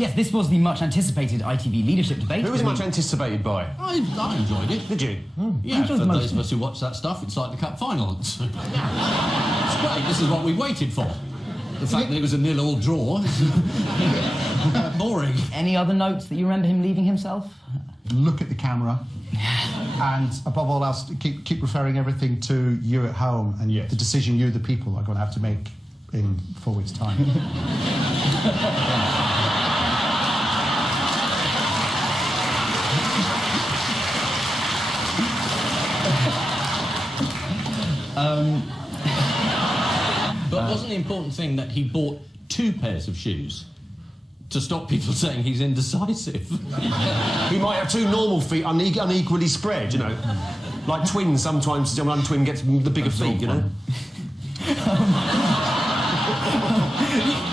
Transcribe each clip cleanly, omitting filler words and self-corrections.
Yes, this was the much-anticipated ITV leadership debate. Who was it much anticipated by? I enjoyed it. Did you? Yeah, for those of us who watch that stuff, it's like the Cup final. It's great. This is what we waited for. The fact that it was a 0-0 draw is boring. Any other notes that you remember him leaving himself? Look at the camera. And above all else, keep referring everything to you at home and the decision you, the people, are going to have to make in 4 weeks' time. But wasn't the important thing that he bought 2 pairs of shoes to stop people saying he's indecisive? He might have 2 normal feet unequally spread, you know. Like twins, sometimes one twin gets the bigger feet, you know.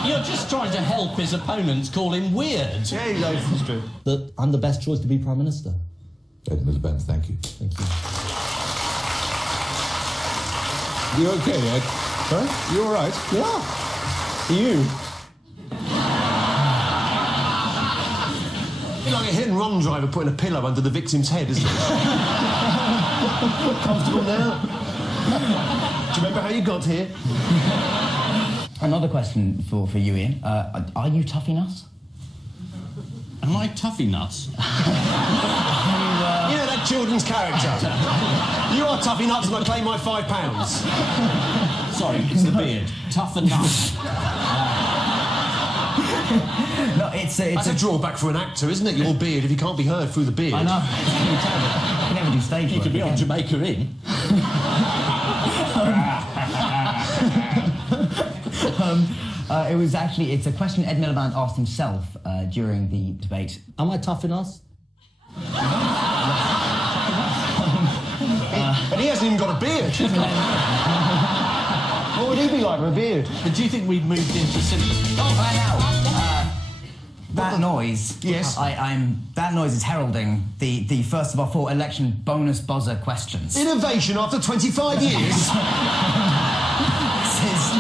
You're just trying to help his opponents call him weird. Yeah, you know, it's true. That I'm the best choice to be Prime Minister. Ed Miliband, thank you. Thank you. You okay, Ed? Sorry? You all right? Yeah. You? You're like a hit-and-run driver putting a pillow under the victim's head, isn't it? Comfortable now? Do you remember how you got here? Another question for you, Ian. Are you Toughy Nuts? Am I Toughy Nuts? You know that children's character? You are Toughy Nuts and I claim my £5. Sorry, it's the beard. Tough and nuts. No, it's a drawback for an actor, isn't it? Your beard, if you can't be heard through the beard. I know. It's really terrible. I can never do stage work. You could be on Jamaica Inn. It's a question Ed Miliband asked himself during the debate. Am I tough enough? And he hasn't even got a beard. What would he be like with a beard? But do you think we've moved into sympathy? That noise. Yes. That noise is heralding the first of our 4 election bonus buzzer questions. Innovation after 25 years. This is.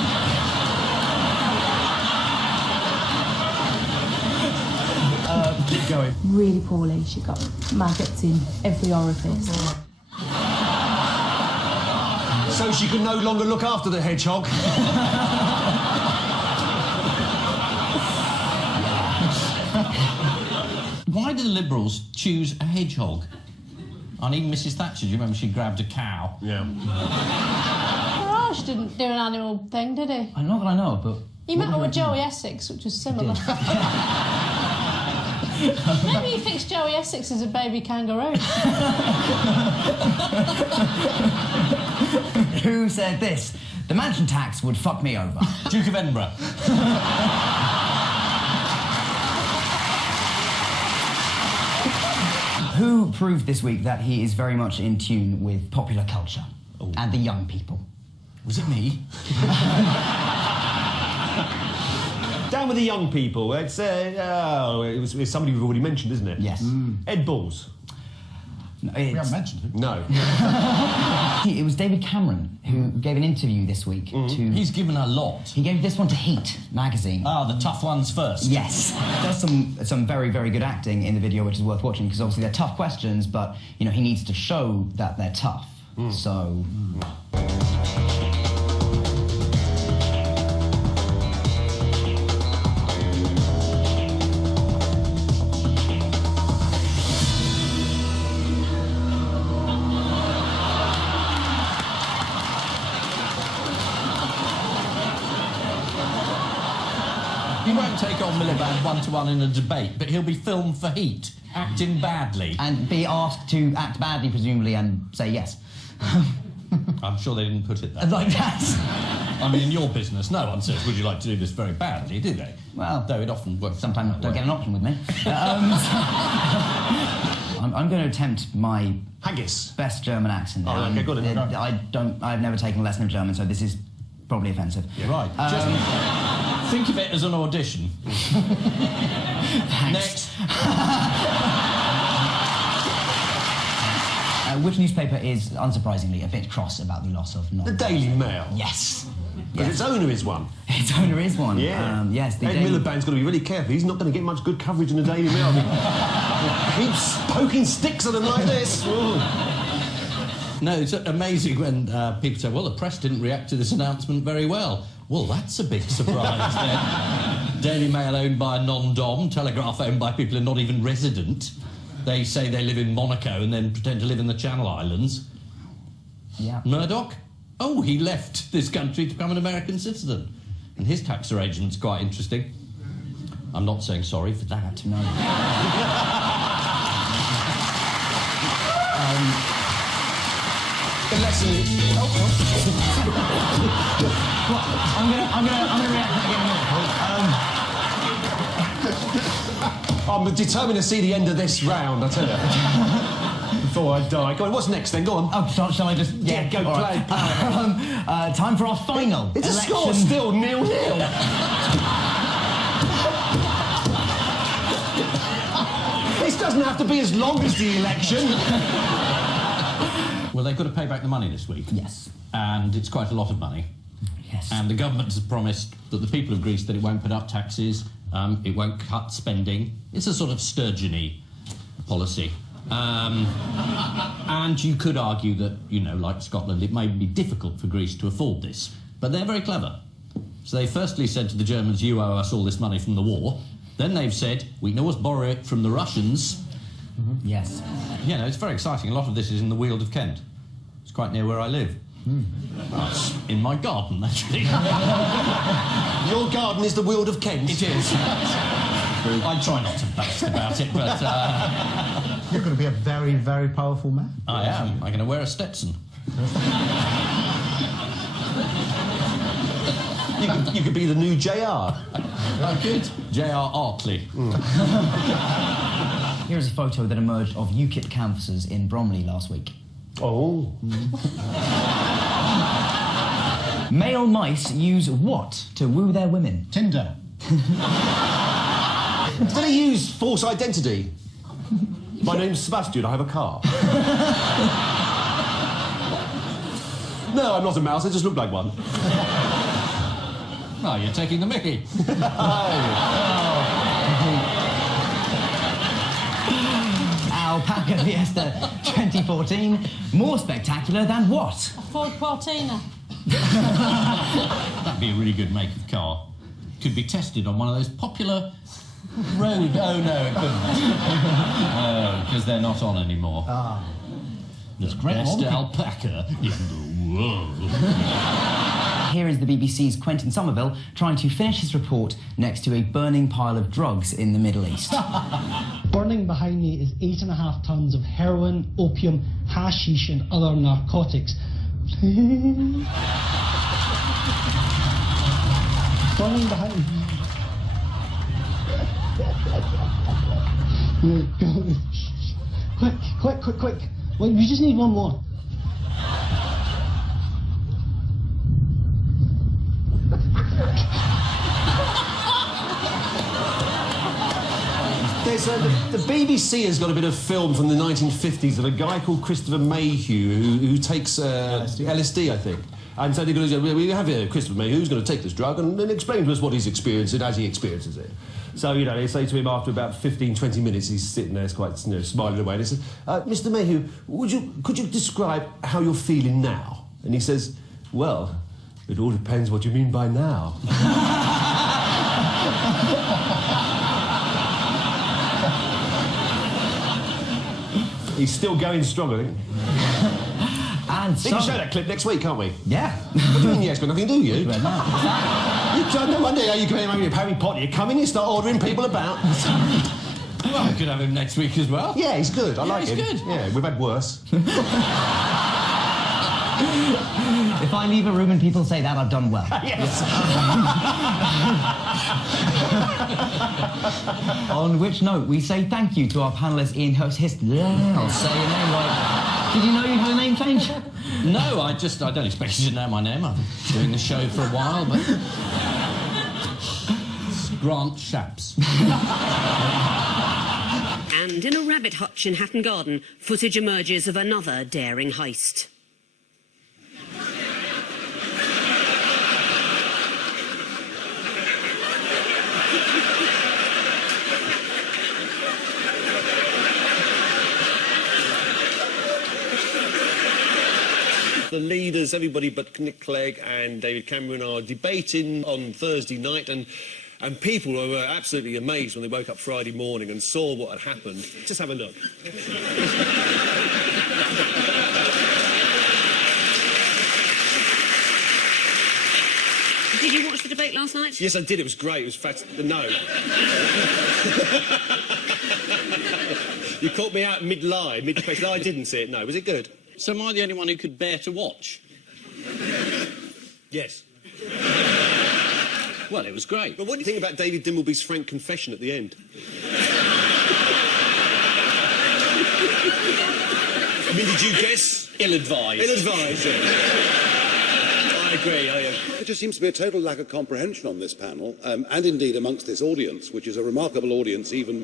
Keep going. Really poorly. She got maggots in every orifice. So she can no longer look after the hedgehog. Why do the Liberals choose a hedgehog? And even Mrs Thatcher, do you remember she grabbed a cow? Yeah. Farage didn't do an animal thing, did he? Not that I know, but... He met up with Joey Essex, which was similar. Maybe he thinks Joey Essex is a baby kangaroo. Who said this? The mansion tax would fuck me over. Duke of Edinburgh. Who proved this week that he is very much in tune with popular culture and the young people? Was it me? Down with the young people. It's somebody we've already mentioned, isn't it? Yes. Ed Balls. No, We haven't mentioned him. No. It was David Cameron who gave an interview this week to... He's given a lot. He gave this one to Heat magazine. The tough ones first. Yes. There's some very, very good acting in the video, which is worth watching, because obviously they're tough questions, but, you know, he needs to show that they're tough. So... He won't take on Miliband one-to-one in a debate, but he'll be filmed for Heat, acting badly. And be asked to act badly, presumably, and say yes. I'm sure they didn't put it that Like way. that. I mean, in your business, no one says, would you like to do this very badly, do they? Well... Though it often works. Sometimes don't get an option with me. I'm going to attempt my... Haggis. Best German accent. Oh, okay, go on. I've never taken a lesson of German, so this is probably offensive. Yeah. Right. Just think of it as an audition. Thanks. Next. which newspaper is, unsurprisingly, a bit cross about the loss of The Daily Mail. Yes. Because its owner is one. Its owner is one. Yeah. Yes. Ed Miliband's got to be really careful. He's not going to get much good coverage in the Daily Mail. He keeps poking sticks at them like this. Ooh. No, it's amazing when people say, well, the press didn't react to this announcement very well. Well, that's a big surprise then. Daily Mail owned by a non-dom, Telegraph owned by people who are not even resident. They say they live in Monaco and then pretend to live in the Channel Islands. Yeah. Murdoch? Oh, he left this country to become an American citizen. And his tax arrangement's quite interesting. I'm not saying sorry for that. No. The lesson is... I'm gonna react to that again in a minute. I'm determined to see the end of this round, I tell you. Before I die. Go on, what's next then? Go on. Oh, shall I just... Yeah, go all play. Right. Time for our final It's election. a score still 0-0. This doesn't have to be as long as the election. Well, they've got to pay back the money this week. Yes. And it's quite a lot of money. Yes. And the government has promised that the people of Greece that it won't put up taxes, it won't cut spending. It's a sort of Sturgeon-y policy. And you could argue that, you know, like Scotland, it may be difficult for Greece to afford this. But they're very clever. So they firstly said to the Germans, you owe us all this money from the war. Then they've said, we can always borrow it from the Russians. Mm-hmm. Yes. You know, it's very exciting. A lot of this is in the Weald of Kent. It's quite near where I live. Well, it's in my garden, actually. Your garden is the Weald of Kent. It is. I try not to boast about it, but... You're going to be a very, very powerful man. I am. I'm going to wear a Stetson. You could be the new JR. I could. J.R. Artley. Here's a photo that emerged of UKIP canvassers in Bromley last week. Oh. Male mice use what to woo their women? Tinder. Do they use false identity? My name's Sebastian, I have a car. No, I'm not a mouse, I just look like one. Oh, you're taking the mickey. Alpaca Fiesta 2014. More spectacular than what? A Ford Cortina. That'd be a really good make of car. Could be tested on one of those popular road... Oh, no, it couldn't. Oh, because they're not on anymore. Ah. The best alpaca in the world. Here is the BBC's Quentin Somerville trying to finish his report next to a burning pile of drugs in the Middle East. Burning behind me is 8.5 tons of heroin, opium, hashish and other narcotics. Burning behind me. Quick. Wait, we just need one more. The BBC has got a bit of film from the 1950s of a guy called Christopher Mayhew who takes LSD, I think. And so they're going to we have here Christopher Mayhew who's going to take this drug and explain to us what he's experiencing as he experiences it. So, you know, they say to him after about 15, 20 minutes, he's sitting there, quite, you know, smiling away, and they say, Mr. Mayhew, could you describe how you're feeling now? And he says, well, it all depends what you mean by now. He's still going strong, I think. And We can show that clip next week, can't we? Yeah. What do you mean, yes, got nothing to do, you? No wonder how you come in with Harry Potter. You come in, you start ordering people about. Well, I could have him next week as well. Yeah, he's good. I like him. He's good. Yeah, we've had worse. If I leave a room and people say that, I've done well. Yes. On which note, we say thank you to our panellists in I'll say your name right. Did you know you had a name change? No, I don't expect you to know my name. I've been doing the show for a while, but... Grant Shapps. And in a rabbit hutch in Hatton Garden, footage emerges of another daring heist. The leaders, everybody but Nick Clegg and David Cameron, are debating on Thursday night, and people were absolutely amazed when they woke up Friday morning and saw what had happened. Just have a look. Did you watch the debate last night? Yes, I did. It was great. It was no. You caught me out mid-lie, mid-question. No, I didn't see it, no. Was it good? So am I the only one who could bear to watch? Yes. Well, it was great. But what do you think about David Dimbleby's frank confession at the end? I mean, did you guess? Ill-advised. Ill-advised, yeah. I agree, There just seems to be a total lack of comprehension on this panel, and indeed amongst this audience, which is a remarkable audience, even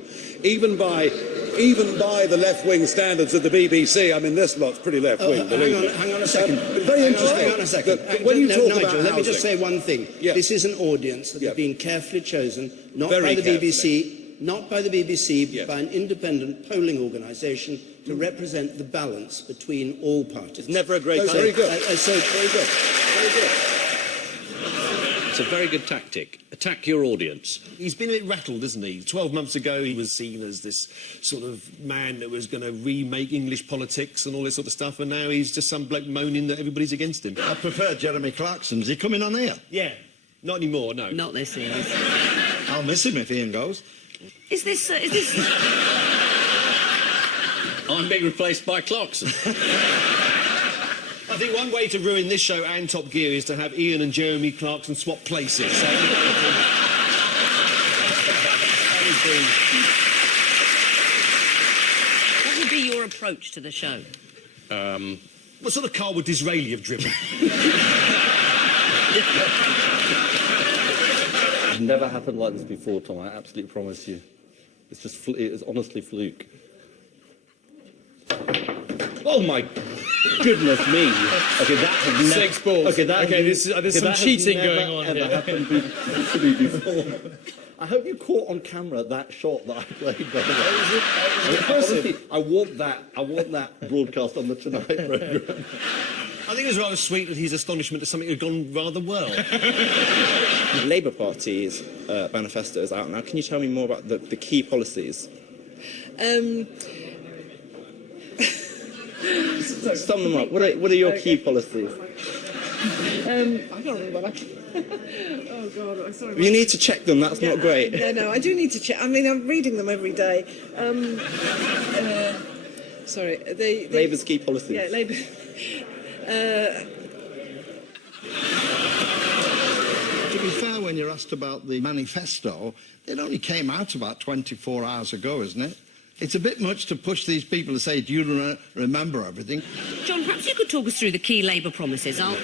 by the left-wing standards of the BBC. I mean, this lot's pretty left-wing. Hang on a second. Very interesting. Hang on a second. When you talk Nigel, about let me housing, just say one thing. Yeah. This is an audience that has been carefully chosen, not Very by the carefully. BBC, not by the BBC, but Yeah. by an independent polling organisation to represent the balance between all parties. Never a great. Very good. Very good. Very good. It's a very good tactic. Attack your audience. He's been a bit rattled, hasn't he? 12 months ago, he was seen as this sort of man that was going to remake English politics and all this sort of stuff, and now he's just some bloke moaning that everybody's against him. I prefer Jeremy Clarkson. Is he coming on here? Yeah. Not anymore, no. Not this series. I'll miss him if Ian goes. Is this... I'm being replaced by Clarkson. I think one way to ruin this show and Top Gear is to have Ian and Jeremy Clarkson swap places. So, What would be your approach to the show? what sort of car would Disraeli have driven? It's never happened like this before, Tom, I absolutely promise you. It's just, it is honestly fluke. Oh my goodness me. Okay, that has never... 6 balls. Okay, there's some cheating going on here. Happened to me before. I hope you caught on camera that shot that I played, by the way. Honestly, I want that broadcast on the Tonight programme. I think it was rather sweet that his astonishment that something had gone rather well. The Labour Party's manifesto is out now. Can you tell me more about the key policies? Sum them up. What are your key policies? I can't remember. Oh God, I'm sorry. You need to check them. That's not great. No, I do need to check. I mean, I'm reading them every day. Sorry, Labour's key policies. Yeah, Labour. To be fair, when you're asked about the manifesto, it only came out about 24 hours ago, isn't it? It's a bit much to push these people to say, do you remember everything? John, perhaps you could talk us through the key Labour promises. I'll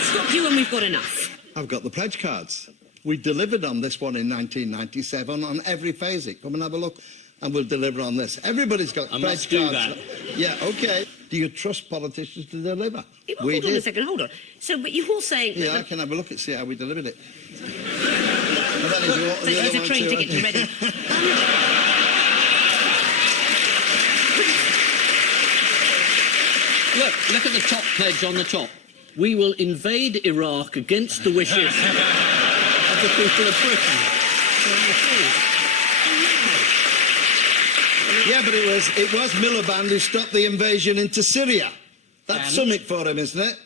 stop you when we've got enough. I've got the pledge cards. We delivered on this one in 1997 on every phase. Come and have a look, and we'll deliver on this. Everybody's got pledge cards. That. Yeah, OK. Do you trust politicians to deliver? Yeah, hold on a second, hold on. So, but you're all saying... Yeah, I can have a look and see how we delivered it. So it's a train ticket to Reading. Look at the top pledge on the top. We will invade Iraq against the wishes of the people of Britain. Yeah, but it was Miliband who stopped the invasion into Syria. That's something for him, isn't it?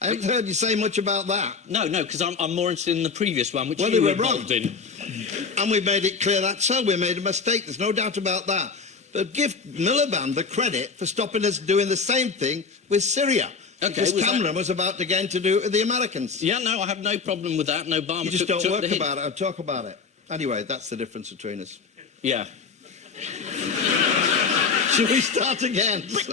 I haven't heard you say much about that. No, because I'm more interested in the previous one, which well, you were involved in. And we made it clear that's so. We made a mistake. There's no doubt about that. But give Miliband the credit for stopping us doing the same thing with Syria. Okay, because Cameron was about to get to do it with the Americans. Yeah, no, I have no problem with that. No, Obama you just don't took work the hit. about it. I talk about it. Anyway, that's the difference between us. Yeah. Should we start again? But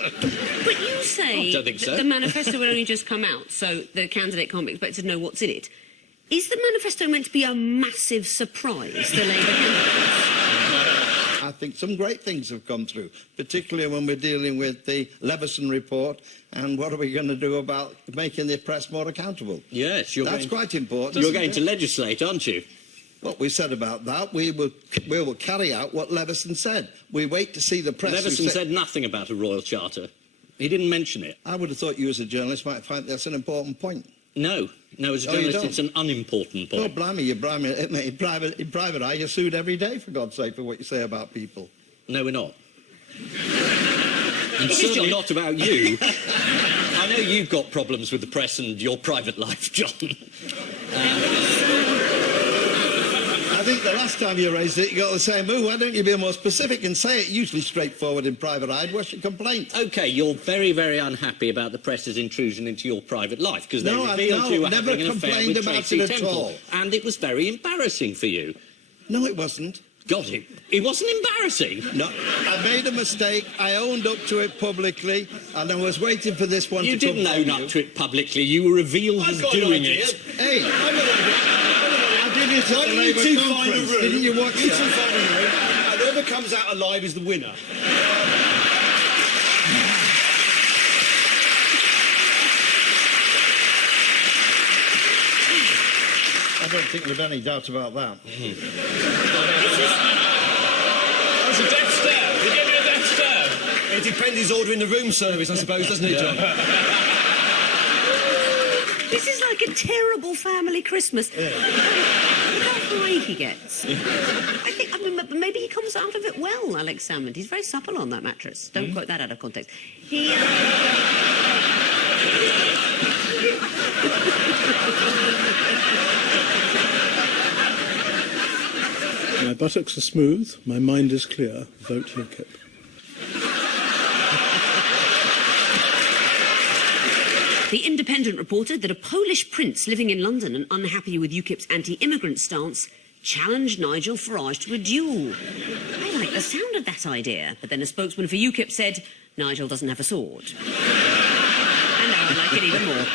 you say that the manifesto will only just come out, so the candidate can't be expected to know what's in it. Is the manifesto meant to be a massive surprise to Labour candidates? I think some great things have come through, particularly when we're dealing with the Leveson report and what are we going to do about making the press more accountable. Yes, that's quite important. You're going to legislate, aren't you? What we said about that, we will carry out what Leveson said. We wait to see the press... Leveson said nothing about a royal charter. He didn't mention it. I would have thought you as a journalist might find that's an important point. No, as a journalist it's an unimportant point. Oh, blimey, you blimey. In private eye, you're sued every day, for God's sake, for what you say about people. No, we're not. And certainly not about you. I know you've got problems with the press and your private life, John. I think the last time you raised it, you got the same move. Why don't you be more specific and say it? Usually straightforward in private eye. What's your complaint? OK, you're very, very unhappy about the press's intrusion into your private life because they revealed you were having an affair with Tracy Temple. And it was very embarrassing for you. No, it wasn't. God, it wasn't embarrassing. No, I made a mistake. I owned up to it publicly, and I was waiting for this one to come. You didn't own up to it publicly. You were revealed as doing it. Hey, I did it at the Labour conference. Didn't you watch that? You two find a room, and whoever comes out alive is the winner. I don't think there's any doubt about that. That was a death stare. He gave me a death stare. It depends his ordering the room service, I suppose, doesn't it, John? This is like a terrible family Christmas. Yeah. Look how high he gets. I mean, maybe he comes out of it well, Alex Salmond. He's very supple on that mattress. Don't quote that out of context. He... My buttocks are smooth, my mind is clear. Vote UKIP. The Independent reported that a Polish prince living in London and unhappy with UKIP's anti-immigrant stance challenged Nigel Farage to a duel. I like the sound of that idea, but then a spokesman for UKIP said Nigel doesn't have a sword. And now I like it even more.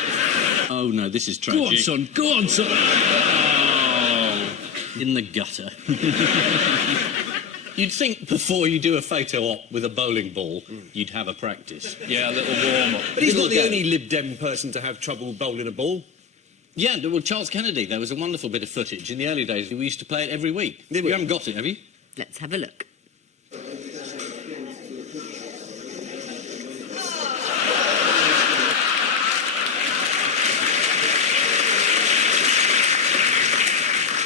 Oh, no, this is tragic. Go on, son. Go on, son. Oh, in the gutter. You'd think before you do a photo op with a bowling ball, you'd have a practice. Yeah, a little warm-up. But he's not the only Lib Dem person to have trouble bowling a ball. Yeah, well, Charles Kennedy, there was a wonderful bit of footage. In the early days, we used to play it every week. You haven't got it, have you? Let's have a look.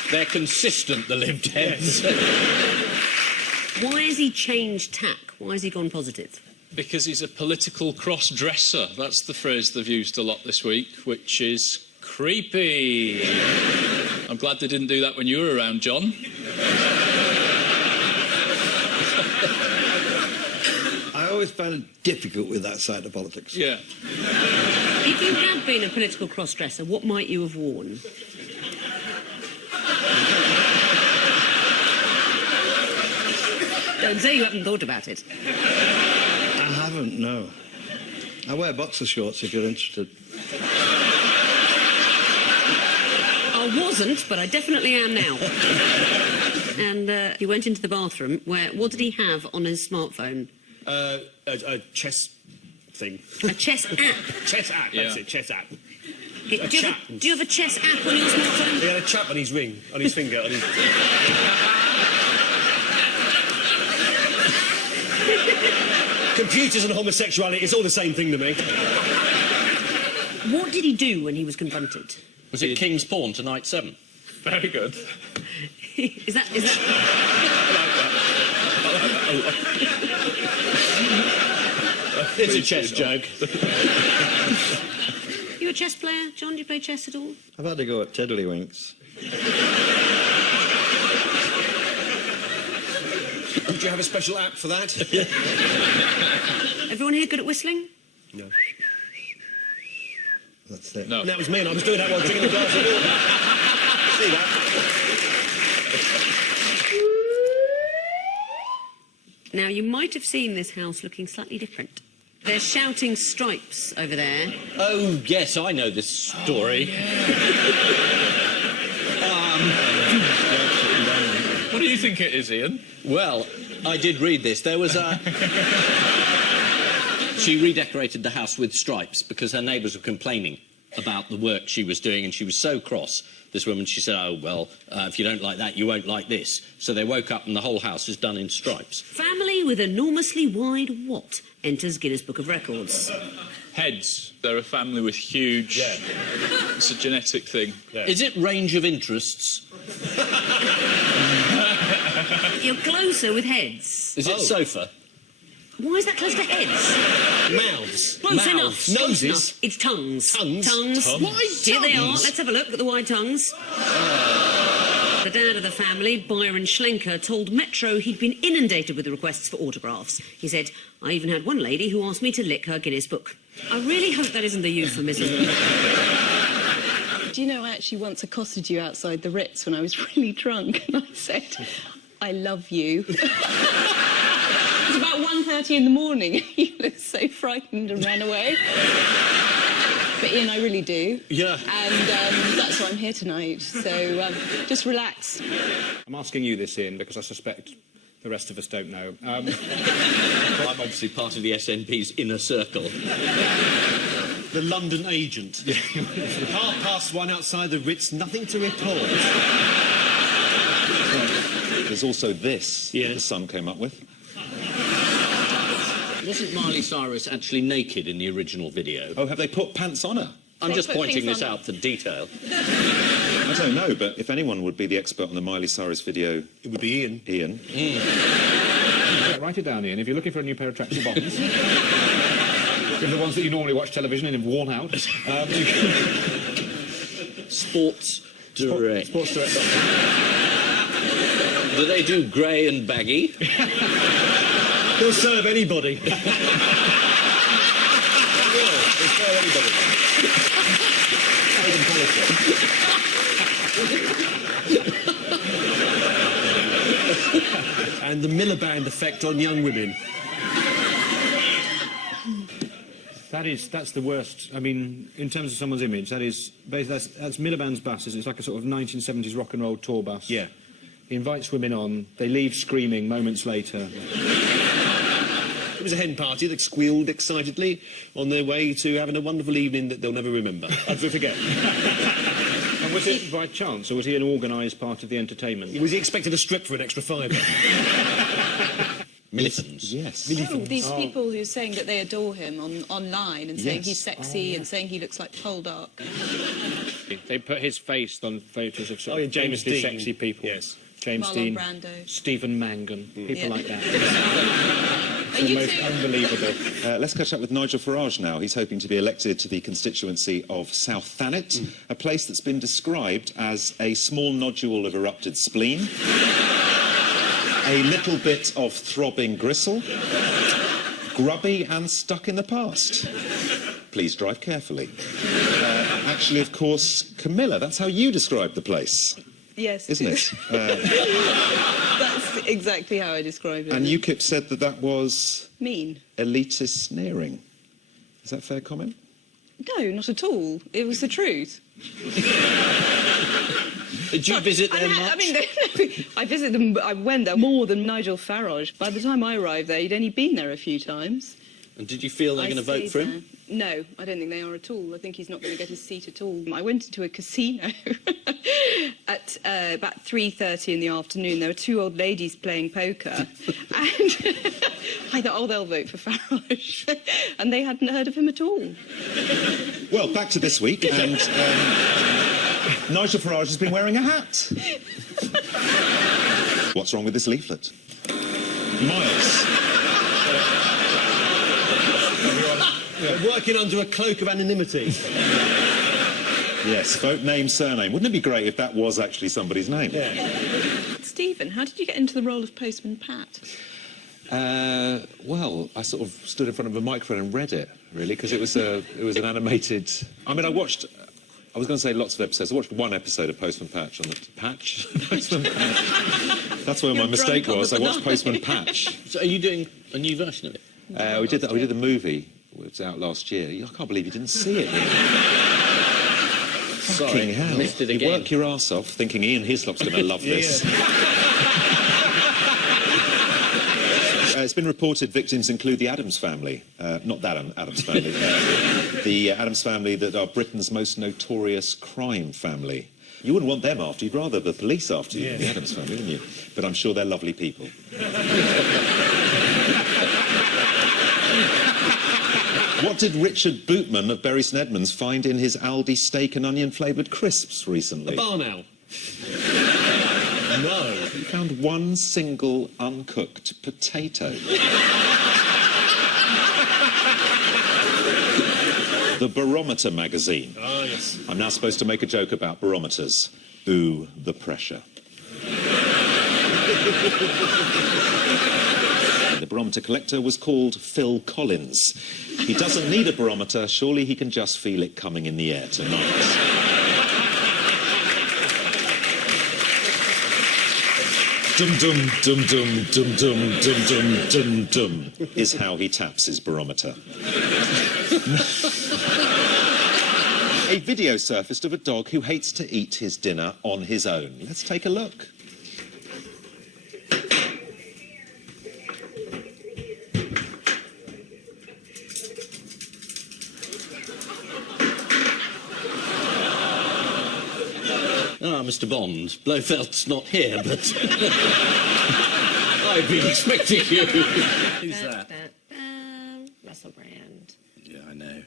They're consistent, the Lib Dems. Why has he changed tack? Why has he gone positive? Because he's a political cross-dresser. That's the phrase they've used a lot this week, which is creepy. I'm glad they didn't do that when you were around, John. I always found it difficult with that side of politics. Yeah. If you had been a political cross-dresser, what might you have worn? Don't say you haven't thought about it. I haven't, no. I wear boxer shorts if you're interested. I wasn't, but I definitely am now. And he went into the bathroom where... What did he have on his smartphone? A chess thing. A chess app? Chess app, that's it, chess app. Do you have a chess app on your smartphone? He had a chap on his ring, on his finger, on his... Computers and homosexuality, it's all the same thing to me. What did he do when he was confronted? Was it King's Pawn to Knight 7? Very good. Is that... It's a chess joke. You a chess player, John? Do you play chess at all? I've had to go at tiddlywinks. Would you have a special app for that? Everyone here good at whistling? No. That's it. No. And that was me, and I was doing that while drinking a glass of water. See that? Now, you might have seen this house looking slightly different. They're shouting stripes over there. Oh, yes, I know this story. What are you you think it is, Ian? Well, I did read this. There was a... She redecorated the house with stripes because her neighbours were complaining about the work she was doing, and she was so cross, this woman. She said, oh, well, if you don't like that, you won't like this. So they woke up and the whole house is done in stripes. Family with enormously wide what enters Guinness Book of Records? Heads. They're a family with huge... Yeah. It's a genetic thing. Yeah. Is it range of interests? You're closer with heads. Is it sofa? Why is that close to heads? Mouths. Close enough. Noses. Close enough. It's tongues. Tongues. Why Here they are. tongues? Let's have a look at the wide tongues. The dad of the family, Byron Schlenker, told Metro he'd been inundated with requests for autographs. He said, I even had one lady who asked me to lick her Guinness book. I really hope that isn't the euphemism. Do you know, I actually once accosted you outside the Ritz when I was really drunk, and I said, I love you. It was about 1:30 in the morning. You looked so frightened and ran away. But Ian, I really do. Yeah. And that's why I'm here tonight. So just relax. I'm asking you this, Ian, because I suspect the rest of us don't know. I'm obviously part of the SNP's inner circle. The London agent. 1:30 outside the Ritz, nothing to report. There's also this that the Sun came up with. Wasn't Miley Cyrus actually naked in the original video? Oh, have they put pants on her? I'm just pointing this out for detail. I don't know, but if anyone would be the expert on the Miley Cyrus video... It would be Ian. Ian. Yeah, write it down, Ian. If you're looking for a new pair of tracksuit bottoms... If the ones that you normally watch television and have worn out... Sports Direct. Sports Direct. Do they do grey and baggy? They'll serve anybody. They'll serve anybody. And the Miliband effect on young women. That's the worst. I mean, in terms of someone's image, that's Miliband's buses. It's like a sort of 1970s rock and roll tour bus. Yeah. He invites women on. They leave screaming moments later. It was a hen party that squealed excitedly on their way to having a wonderful evening that they'll never remember. I'd forget. And was it by chance, or was he an organised part of the entertainment? Was he expected to strip for an extra £5? Militants. Yes. Oh, these people who are saying that they adore him online and saying Yes. he's sexy and saying he looks like Poldark. They put his face on photos of sort of James famously Dean. sexy people. Yes. James Marlon Dean, Brando. Stephen Mangan, people Yeah. like that. Are you Almost two? unbelievable. Let's catch up with Nigel Farage now. He's hoping to be elected to the constituency of South Thanet, a place that's been described as a small nodule of erupted spleen, a little bit of throbbing gristle, grubby and stuck in the past. Please drive carefully. Actually, of course, Camilla, that's how you describe the place, Yes. isn't it? That's exactly how I described it. And UKIP said that that was Mean. elitist sneering. Is that a fair comment? No, not at all. It was the truth. Did you visit them much? I mean, I visited them. I went there more than Nigel Farage. By the time I arrived there, he'd only been there a few times. And did you feel they're going to vote for him? No, I don't think they are at all. I think he's not going to get his seat at all. I went into a casino at about 3:30 in the afternoon. There were two old ladies playing poker, and I thought, oh, they'll vote for Farage, and they hadn't heard of him at all. Well, back to this week, and Nigel Farage has been wearing a hat. What's wrong with this leaflet? Miles. They're working under a cloak of anonymity. Yes, vote name, surname. Wouldn't it be great if that was actually somebody's name? Yeah. Stephen, how did you get into the role of Postman Pat? Well, I sort of stood in front of a microphone and read it, really, because it was an animated... I mean, I was going to say lots of episodes. I watched one episode of Postman Patch on the... Postman Patch. That's where my mistake was. I watched Postman Patch. So are you doing a new version of it? We did the movie. It was out last year. I can't believe you didn't see it. Sorry, Fucking hell. missed it You again. work your arse off thinking Ian Hislop's going to love this. It's been reported victims include the Addams family. Not that Addams family. The Addams family that are Britain's most notorious crime family. You wouldn't want them after you. You'd rather the police after you than the Addams family, wouldn't you? But I'm sure they're lovely people. What did Richard Bootman of Bury St Edmunds find in his Aldi steak and onion flavoured crisps recently? A barn owl. No. He found one single uncooked potato. The Barometer magazine. Ah, yes. I'm now supposed to make a joke about barometers. Ooh, the pressure. The barometer collector was called Phil Collins. He doesn't need a barometer. Surely he can just feel it coming in the air tonight. Dum-dum, dum-dum, dum-dum, dum-dum, dum-dum is how he taps his barometer. A video surfaced of a dog who hates to eat his dinner on his own. Let's take a look. Ah, Mr. Bond. Blofeld's not here, but I've been expecting you. Who's that? Russell Brand. Yeah, I know.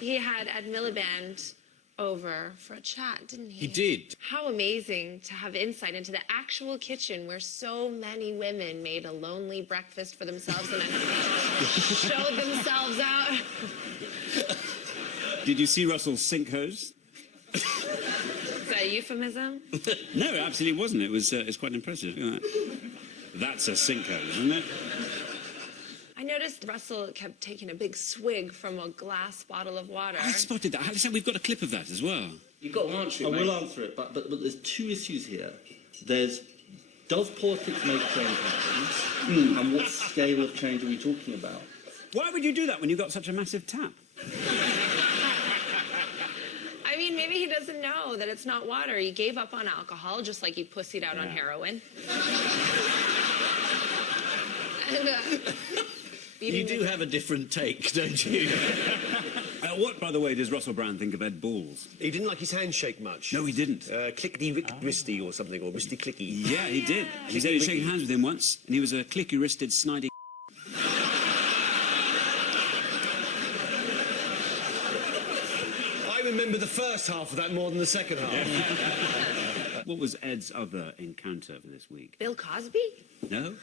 He had Ed Miliband over for a chat, didn't he? He did. How amazing to have insight into the actual kitchen where so many women made a lonely breakfast for themselves and then showed themselves out. Did you see Russell's sink hose? Is that a euphemism? No, it absolutely wasn't. It was it's quite impressive. Look at that. That's a sink hose, isn't it? I noticed Russell kept taking a big swig from a glass bottle of water. I spotted that. Listen, we've got a clip of that as well. You've got to answer it, I will answer it, but there's two issues here. There's, does politics make change happen? And what scale of change are we talking about? Why would you do that when you've got such a massive tap? I mean, maybe he doesn't know that it's not water. He gave up on alcohol, just like he pussied out on heroin. And, you do have a different take, don't you? What, by the way, does Russell Brand think of Ed Balls? He didn't like his handshake much. No, he didn't. Clickety-wristy or something, or wristy-clicky. Yeah, he did. He said he was shaking hands with him once, and he was a clicky-wristed, snidey. I remember the first half of that more than the second half. Yeah. What was Ed's other encounter for this week? Bill Cosby? No?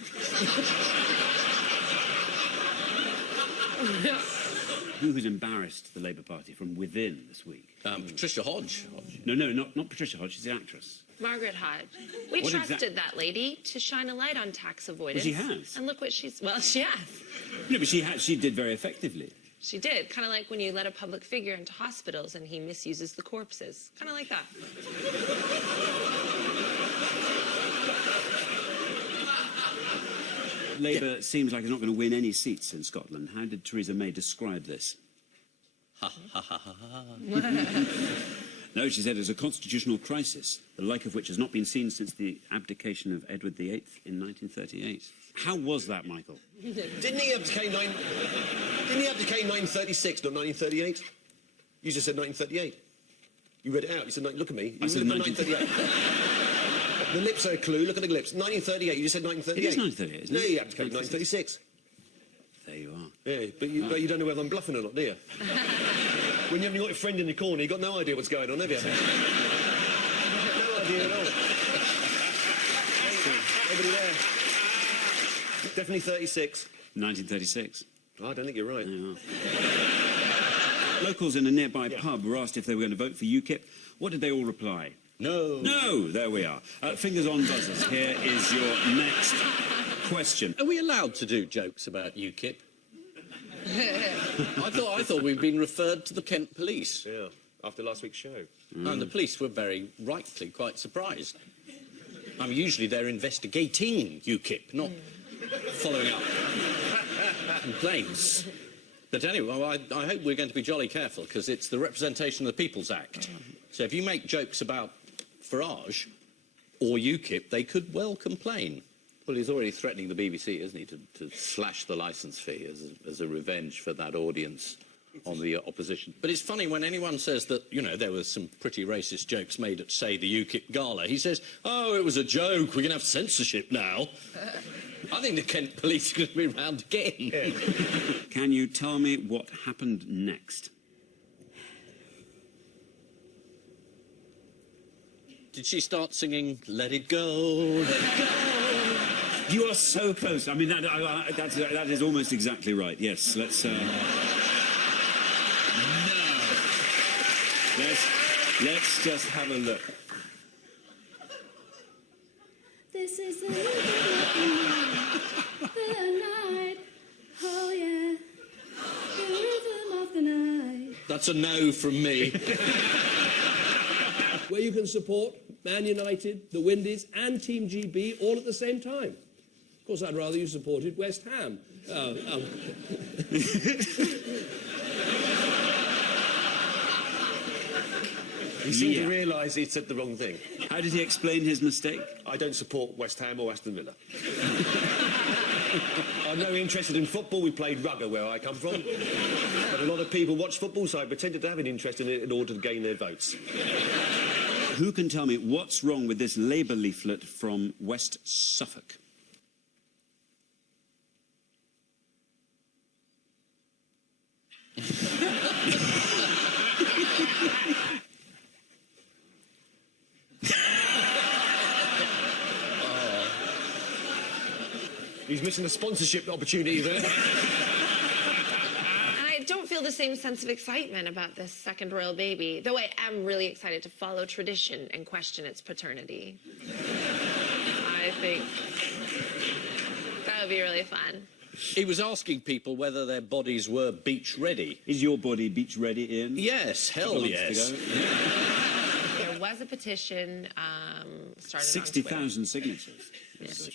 Who has embarrassed the Labour Party from within this week? Patricia Hodge. No, not Patricia Hodge. She's the actress. Margaret Hodge. We What trusted that lady to shine a light on tax avoidance. Well, she has. And look what she's... Well, she has. No, but she did very effectively. She did. Kind of like when you let a public figure into hospitals and he misuses the corpses. Kind of like that. Labour seems like it's not going to win any seats in Scotland. How did Theresa May describe this? Ha, ha, ha, ha, ha. No, she said it's a constitutional crisis, the like of which has not been seen since the abdication of Edward VIII in 1938. How was that, Michael? Didn't he abdicate 1936, not 1938? You just said 1938. You read it out. You said, look at me. You I said 1938. The lips are a clue. Look at the lips. 1938. You just said 1938. It is 1938, isn't it? No, you abdicated 1936. There you are. Yeah, but you don't know whether I'm bluffing or not, do you? When you haven't got your friend in the corner, you've got no idea what's going on, have you? No idea at all. Nobody there. Definitely 36. 1936. Oh, I don't think you're right. There you are. Locals in a nearby pub were asked if they were going to vote for UKIP. What did they all reply? No. No, there we are. Fingers on buzzers. Here is your next question. Are we allowed to do jokes about UKIP? I thought we'd been referred to the Kent police. Yeah, after last week's show. And the police were very rightly quite surprised. Usually they're investigating UKIP, not following up complaints. But anyway, I hope we're going to be jolly careful, because it's the Representation of the People's Act. So if you make jokes about Farage or UKIP, they could well complain. Well, he's already threatening the BBC, isn't he, to slash the licence fee as a revenge for that audience on the opposition. But it's funny when anyone says that, you know, there were some pretty racist jokes made at, say, the UKIP gala. He says, oh, it was a joke, we can have censorship now. I think the Kent police are going to be round again. Yeah. Can you tell me what happened next? Did she start singing, Let It Go, Let It Go? You are so close. I mean, that is almost exactly right. Yes, let's... Let's just have a look. This is the night. Oh yeah, the rhythm of the night. That's a no from me. Where you can support Man United, the Windies and Team GB all at the same time. Of course, I'd rather you supported West Ham. He seemed to realise he'd said the wrong thing. How did he explain his mistake? I don't support West Ham or Aston Villa. I'm very interested in football. We played rugger where I come from. But a lot of people watch football, so I pretended to have an interest in it in order to gain their votes. Who can tell me what's wrong with this Labour leaflet from West Suffolk? He's missing a sponsorship opportunity there. I don't feel the same sense of excitement about this second royal baby, though I am really excited to follow tradition and question its paternity. I think that would be really fun. He was asking people whether their bodies were beach ready. Is your body beach ready, Ian? Yes, hell yes. There was a petition started 60,000 signatures. Yes.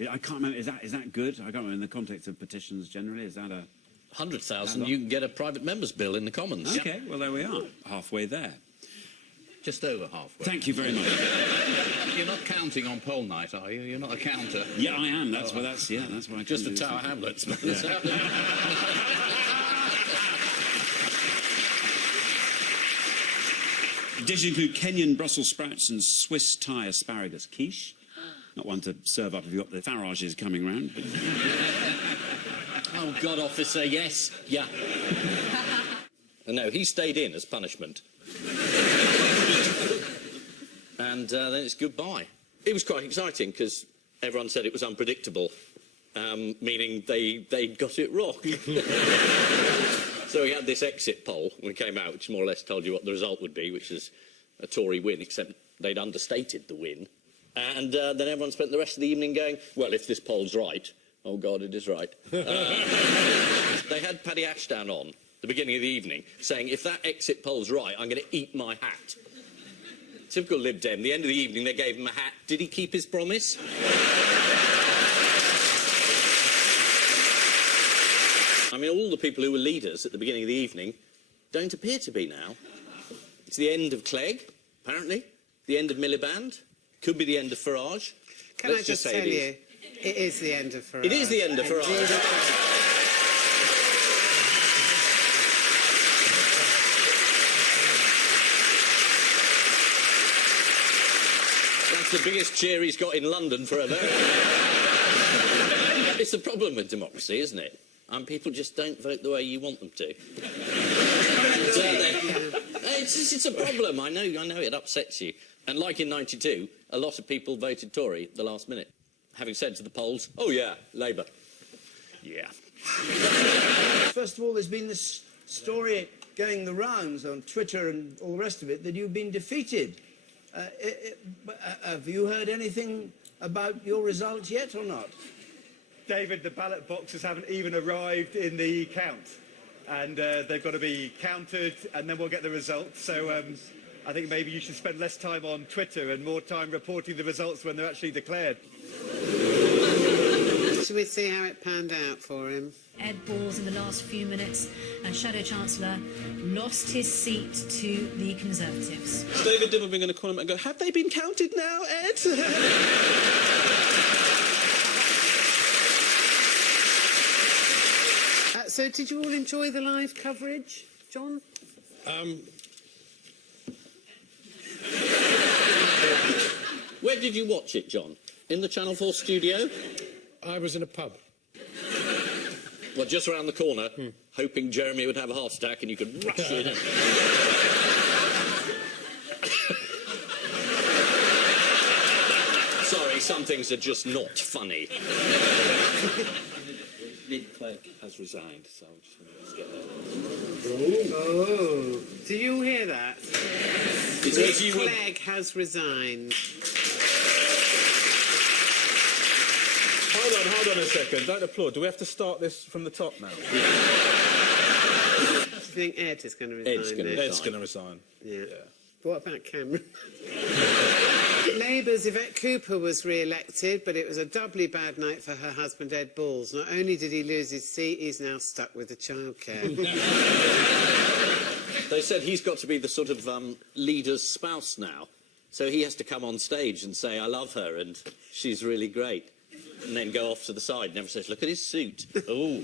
I can't remember. Is that good? I can't remember in the context of petitions generally. Is that a 100,000? You can get a private member's bill in the Commons. Okay, well there we are, halfway there. Just over halfway. Thank you very much. You're not counting on poll night, are you? You're not a counter. Yeah, I am. That's why. That's why. I just for Tower Hamlets. Yeah. Dishes include Kenyan Brussels sprouts and Swiss Thai asparagus quiche. Not one to serve up if you've got the Farages coming round. But... Oh, God, officer, yes. Yeah. No, he stayed in as punishment. And then it's goodbye. It was quite exciting because everyone said it was unpredictable, meaning they got it wrong. So we had this exit poll when it came out, which more or less told you what the result would be, which is a Tory win, except they'd understated the win. And then everyone spent the rest of the evening going, well, if this poll's right, oh, God, it is right. They had Paddy Ashdown on the beginning of the evening saying, if that exit poll's right, I'm going to eat my hat. Typical Lib Dem. The end of the evening, they gave him a hat. Did he keep his promise? I mean, all the people who were leaders at the beginning of the evening don't appear to be now. It's the end of Clegg, apparently. The end of Miliband. Could be the end of Farage. Can I just tell you, it is the end of Farage. It is the end of Farage. That's the biggest cheer he's got in London for a very... It's the problem with democracy, isn't it? People just don't vote the way you want them to. It's a problem. I know it upsets you. And like in '92, a lot of people voted Tory at the last minute, having said to the polls, oh yeah, Labour. Yeah. First of all, there's been this story going the rounds on Twitter and all the rest of it that you've been defeated. Have you heard anything about your result yet or not? David, the ballot boxes haven't even arrived in the count. And they've got to be counted, and then we'll get the results. So I think maybe you should spend less time on Twitter and more time reporting the results when they're actually declared. Should we see how it panned out for him? Ed Balls in the last few minutes, and Shadow Chancellor lost his seat to the Conservatives. Is David Dimmelby going to call him and go, have they been counted now, Ed? So, did you all enjoy the live coverage, John? Where did you watch it, John? In the Channel 4 studio? I was in a pub. Well, just around the corner, hoping Jeremy would have a heart attack and you could rush in. Sorry, some things are just not funny. Nick Clegg has resigned, so I just wanted to get that. Oh, did you all hear that? Nick you Clegg has resigned. Hold on a second. Don't applaud. Do we have to start this from the top now? Do you think Ed is going to resign? Ed's going to resign. Yeah. What about Cameron? Labour's Yvette Cooper was re-elected, but it was a doubly bad night for her husband Ed Balls. Not only did he lose his seat, he's now stuck with the childcare. They said he's got to be the sort of leader's spouse now. So he has to come on stage and say, I love her and she's really great. And then go off to the side. Never says, look at his suit. Oh.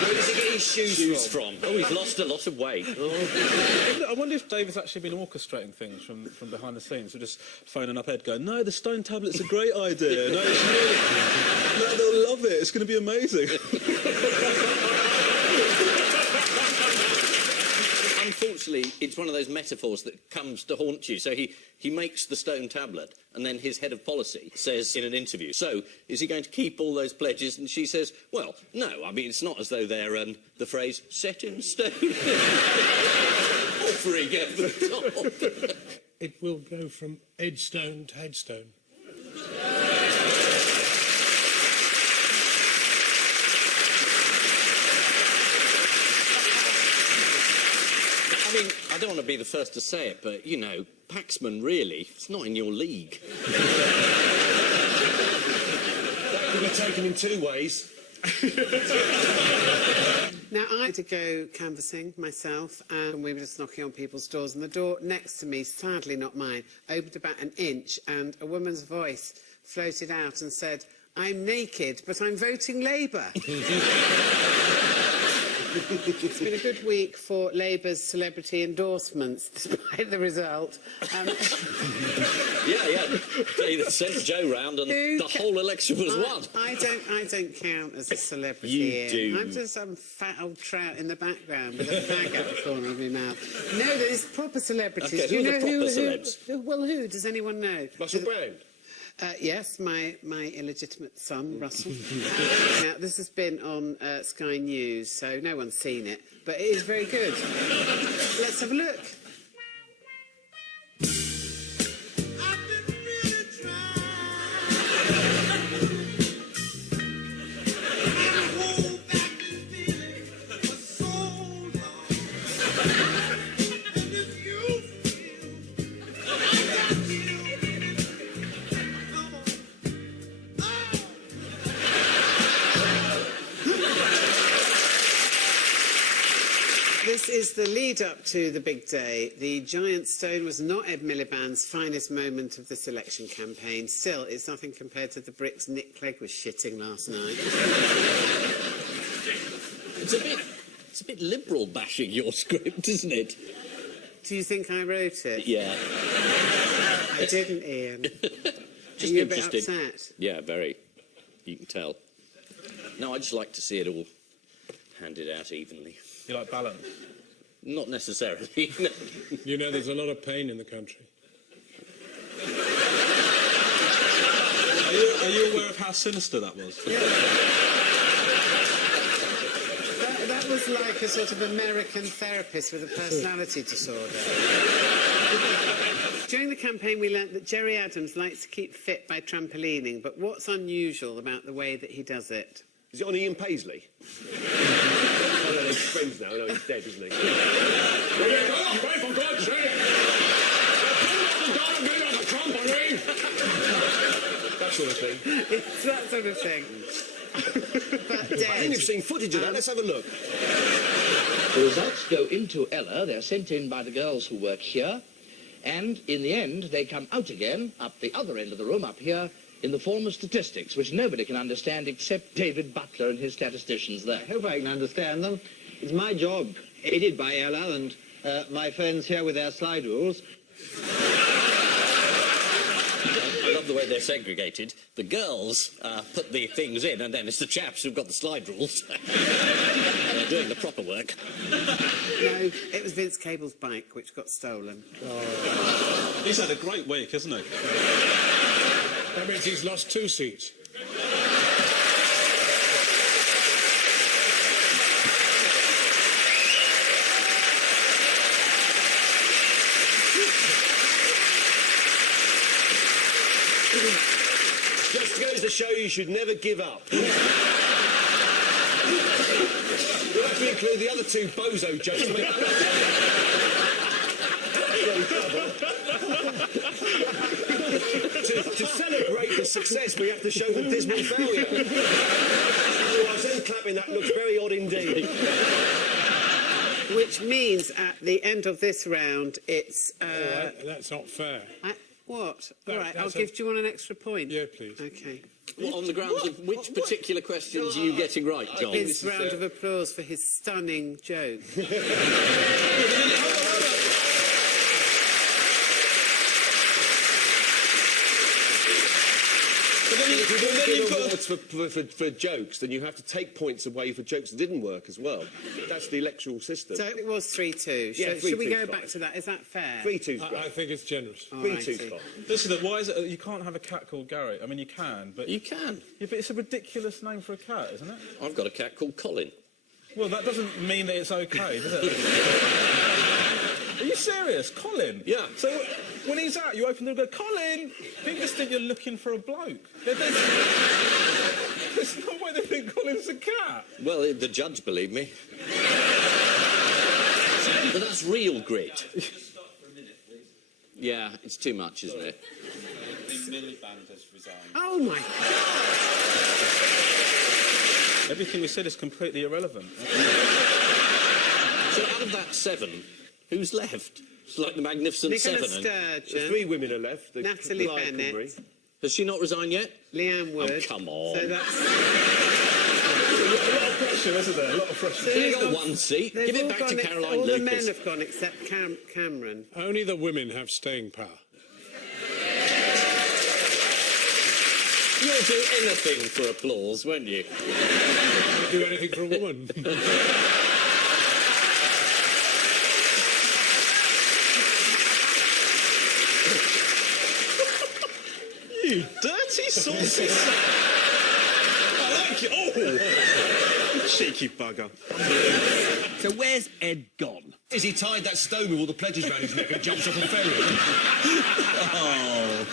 Where does he get his shoes from? Oh, he's lost a lot of weight. Oh. I wonder if David's actually been orchestrating things from behind the scenes. We're just phoning up Ed going, no, the stone tablet's a great idea. No, it's really... No, they'll love it. It's going to be amazing. Unfortunately, it's one of those metaphors that comes to haunt you. So he makes the stone tablet, and then his head of policy says in an interview, so is he going to keep all those pledges? And she says, well, no, I mean, it's not as though they're the phrase set in stone. Offering at the top. It will go from Edstone to headstone. I mean, I don't want to be the first to say it, but, you know, Paxman, really, it's not in your league. That could be taken in two ways. Now, I had to go canvassing myself, and we were just knocking on people's doors, and the door next to me, sadly not mine, opened about an inch, and a woman's voice floated out and said, I'm naked, but I'm voting Labour. It's been a good week for Labour's celebrity endorsements, despite the result. Yeah. They sent Joe round and the whole election was won. I don't count as a celebrity. You do. I'm just some fat old trout in the background with a fag out the corner of my mouth. No, there's proper celebrities. Okay, do you who know are the proper celebs? who? Does anyone know? Russell Brand? Yes, my illegitimate son, Russell. Now, this has been on Sky News, so no one's seen it, but it is very good. Let's have a look. This is the lead-up to the big day. The giant stone was not Ed Miliband's finest moment of this election campaign. Still, it's nothing compared to the bricks Nick Clegg was shitting last night. It's a bit liberal bashing your script, isn't it? Do you think I wrote it? Yeah. I didn't, Ian. Just Are you interested. a bit upset? Yeah, very. You can tell. No, I just like to see it all handed out evenly. You like balance? Not necessarily. No. You know, there's a lot of pain in the country. Are you aware of how sinister that was? Yeah. That was like a sort of American therapist with a personality disorder. During the campaign, we learnt that Jerry Adams likes to keep fit by trampolining, but what's unusual about the way that he does it? Is it on Ian Paisley? I know he's friends now. I know he's dead, isn't he? For God's sake! That sort of thing. It's that sort of thing. But dead. I think you've seen footage of that. Let's have a look. The results go into Ella. They're sent in by the girls who work here. And in the end, they come out again, up the other end of the room, up here, in the form of statistics, which nobody can understand except David Butler and his statisticians there. I hope I can understand them. It's my job, aided by Ella and my friends here with their slide rules. I love the way they're segregated. The girls put the things in, and then it's the chaps who've got the slide rules. They're doing the proper work. No, it was Vince Cable's bike which got stolen. Oh. He's had a great week, hasn't he? That means he's lost 2 seats. Just goes to show you should never give up. We'll have to include the other 2 bozo jokes to make to celebrate the success, we have to show the dismal failure. Otherwise, then clapping that looks very odd indeed. Which means at the end of this round, it's... that's not fair. What? That- All right, that's do you want an extra point? Yeah, please. OK. Well, on the grounds of which particular questions are you getting right, John? His round of applause for his stunning joke. If you're going to give awards for jokes, then you have to take points away for jokes that didn't work as well. That's the electoral system. So it was 3-2. Yeah, Should we 3-2 go 's back fine. to that? Is that fair? 3-2's great. I think it's generous. 3-2's fine. Listen, why is it you can't have a cat called Gary? I mean, you can, but... You can. Yeah, but it's a ridiculous name for a cat, isn't it? I've got a cat called Colin. Well, that doesn't mean that it's OK, does it? Are you serious? Colin? Yeah. So when he's out, you open the door and go, Colin! People just think you're looking for a bloke. There's no way they think Colin's a cat. Well, the judge believed me. But that's real grit. Yeah, it's too much, isn't it? The Miliband has resigned. Oh, my God. Everything we said is completely irrelevant. So out of that 7, who's left? It's like the Magnificent Nicola Seven. Sturgeon. 3 women are left. Natalie Bennett. Has she not resigned yet? Leanne Wood. Oh, come on. So that's... A lot of pressure, isn't there? A lot of pressure. So you've got 1 seat. Give it back to Caroline All Lucas. the men have gone except Cameron. Only the women have staying power. You'll do anything for applause, won't you? I'd do anything for a woman. You dirty, saucy... I like it. Oh! Cheeky bugger. So where's Ed gone? Is he tied that stone with all the pledges round his neck and jumps off a ferry? Oh.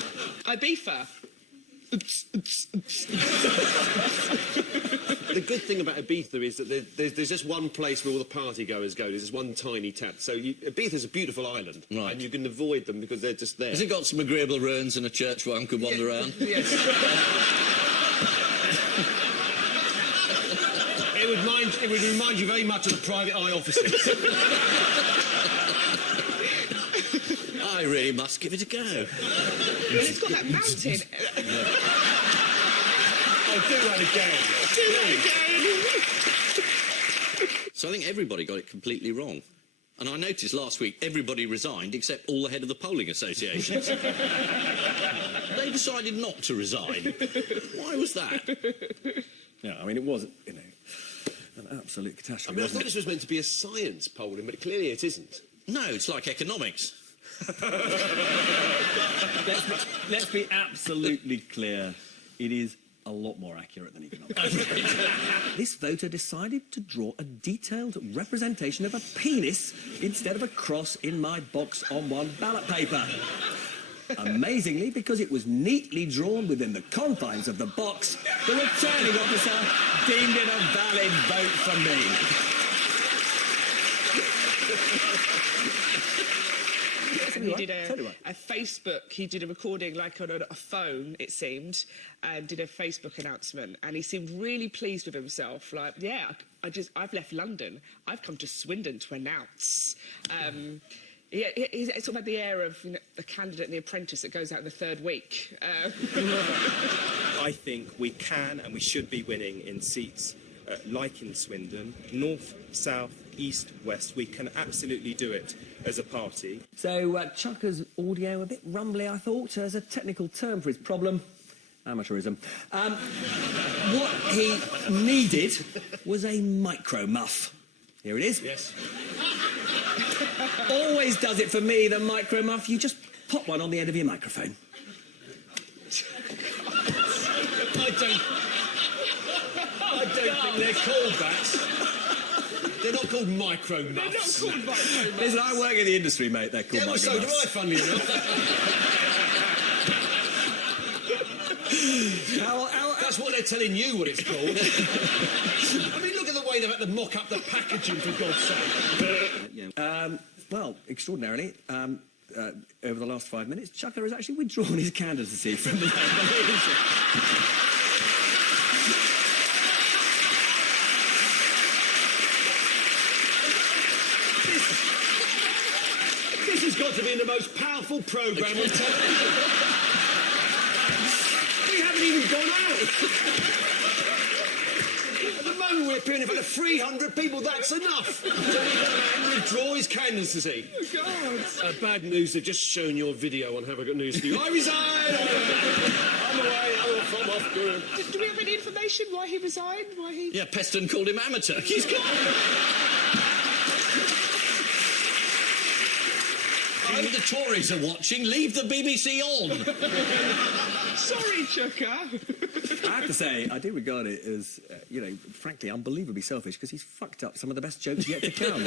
Ibiza. The good thing about Ibiza is that there's just one place where all the party goers go. There's just one tiny tat. So Ibiza's a beautiful island, right? And you can avoid them because they're just there. Has it got some agreeable ruins and a church where one could wander around? Yes. It would remind you very much of the private eye offices. I really must give it a go. Well, it's got that mountain. I'll do that again. So I think everybody got it completely wrong. And I noticed last week everybody resigned except all the head of the polling associations. They decided not to resign. Why was that? Yeah, I mean, it was, you know, an absolute catastrophe. I mean, I thought this was meant to be a science polling, but clearly it isn't. No, it's like economics. Let's be absolutely clear. It is a lot more accurate than economics. This voter decided to draw a detailed representation of a penis instead of a cross in my box on one ballot paper. Amazingly, because it was neatly drawn within the confines of the box, the returning officer deemed it a valid vote for me. And he did a Facebook, he did a recording like on a phone, it seemed, and did a Facebook announcement, and he seemed really pleased with himself. Like, yeah, I've left London, I've come to Swindon to announce. He's sort of had the air of the candidate in The Apprentice that goes out in the third week. I think we can and we should be winning in seats like in Swindon, north, south, east, west. We can absolutely do it as a party. So, Chucker's audio a bit rumbly, I thought, as a technical term for his problem. Amateurism. What he needed was a micro muff. Here it is. Yes. Always does it for me, the micro muff. You just pop one on the end of your microphone. I don't think they're called that. They're not called micro muffs. They're not called micro muffs. Listen, I work in the industry, mate. They're called Yeah, well, micro so do muffs. I, funnily enough. That's what they're telling you what it's called. I mean, look at the way they've had to mock up the packaging, for God's sake. Well, extraordinarily, over the last 5 minutes, Chucker has actually withdrawn his candidacy from the leadership. This has got to be the most powerful programme on television. We haven't even gone out. At the moment we're appearing in front of 300 people, that's enough to make a man withdraw his candidacy. Oh, God. Bad news, they've just shown your video on Have I Got News for You. I resign! I'm away, I'm off. Do we have any information why he resigned? Why he... Yeah, Peston called him amateur. He's gone. I hope the Tories are watching. Leave the BBC on. Sorry, Chucker. I have to say, I do regard it as, frankly, unbelievably selfish, because he's fucked up some of the best jokes yet to come.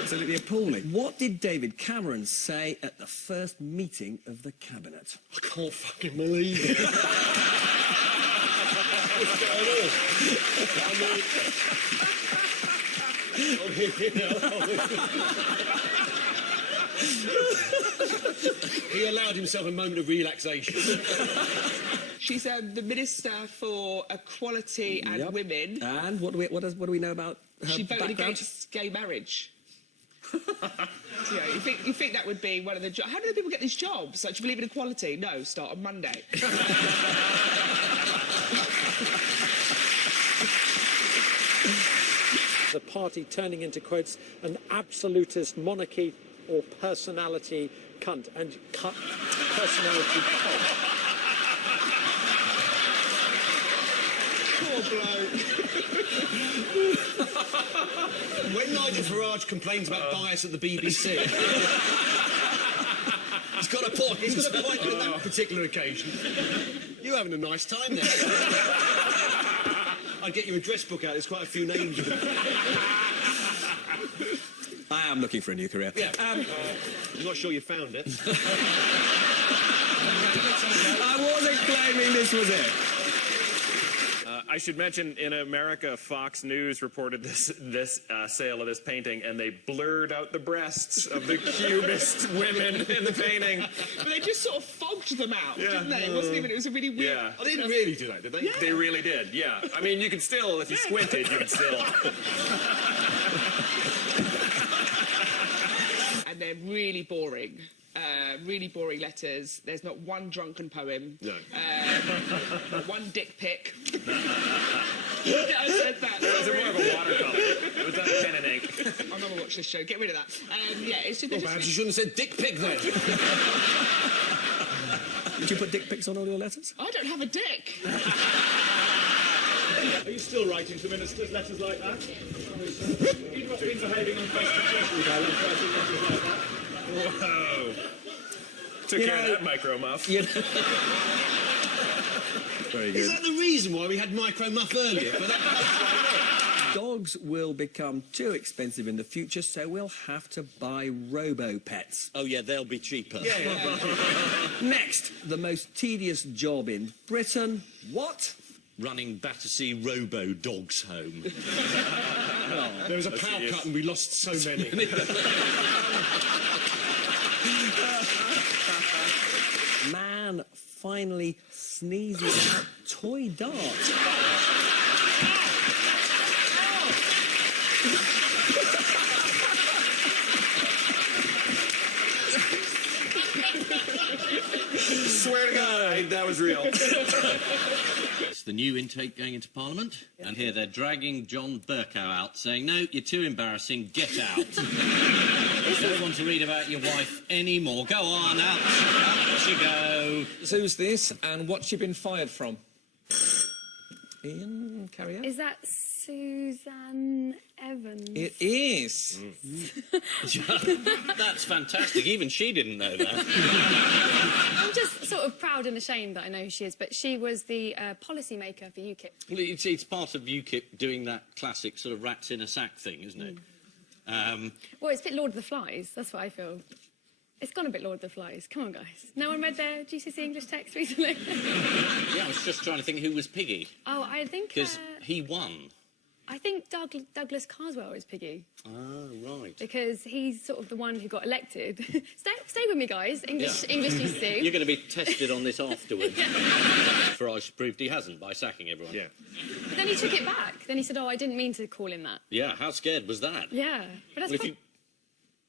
Absolutely appalling. What did David Cameron say at the first meeting of the Cabinet? I can't fucking believe it. What's going on? He allowed himself a moment of relaxation. She's the Minister for Equality and Women. And what do we know about her She voted background? against gay marriage. So, you think that would be one of the jobs? How do the people get these jobs? Like, do you believe in equality? No, start on Monday. The party turning into, quotes, an absolutist monarchy or personality cunt. And personality cunt. Poor bloke. When Nigel Farage complains about bias at the BBC, he's got a point. He's got a point on that particular occasion. You're having a nice time there. I'd get your address book out. There's quite a few names. I am looking for a new career. Yeah. I'm not sure you found it. I wasn't claiming this was it. I should mention, in America, Fox News reported this sale of this painting, and they blurred out the breasts of the cubist women in the painting. But they just sort of fogged them out, didn't they? It wasn't even. It was a really weird. Yeah. I didn't really do that, did they? Yeah. They really did. Yeah. I mean, you could still, if you squinted, you could still. And they're really boring. Really boring letters. There's not one drunken poem. No. Not one dick pic. I said that. It was more of a watercolour. It was a pen and ink. I'll never watch this show. Get rid of that. Yeah, it's just... Well, perhaps you shouldn't have said dick pic then. Did you put dick pics on all your letters? I don't have a dick. Are you still writing to ministers letters like that? You've not been behaving on Facebook. Whoa. Took care of that micro muff. Very good. Is that the reason why we had micro muff earlier? For that? Dogs will become too expensive in the future, so we'll have to buy robo-pets. Oh, yeah, they'll be cheaper. Yeah. Next, the most tedious job in Britain. What? Running Battersea robo-dogs home. There was a power cut and we lost so many. Man finally sneezes out toy dart. swear to God, that was real. It's the new intake going into Parliament, and here they're dragging John Bercow out, saying, no, you're too embarrassing, get out. Don't want to read about your wife anymore. Go on, out you go. So who's this, and what's she been fired from? Ian, carry on. Is that Suzanne Evans? It is. That's fantastic. Even she didn't know that. I'm just sort of proud and ashamed that I know who she is, but she was the policy maker for UKIP. Well, it's part of UKIP doing that classic sort of rats in a sack thing, isn't it? Well, it's a bit Lord of the Flies, that's what I feel. It's gone a bit Lord of the Flies. Come on, guys. No one read their GCSE English text recently? Yeah, I was just trying to think who was Piggy. Oh, I think... Because he won. I think Douglas Carswell is Piggy. Ah, right. Because he's sort of the one who got elected. stay with me, guys. English GCSE. You're going to be tested on this afterwards. For I proved he hasn't by sacking everyone. Yeah. But then he took it back. Then he said, oh, I didn't mean to call him that. Yeah, how scared was that? Yeah. But that's Well, if you...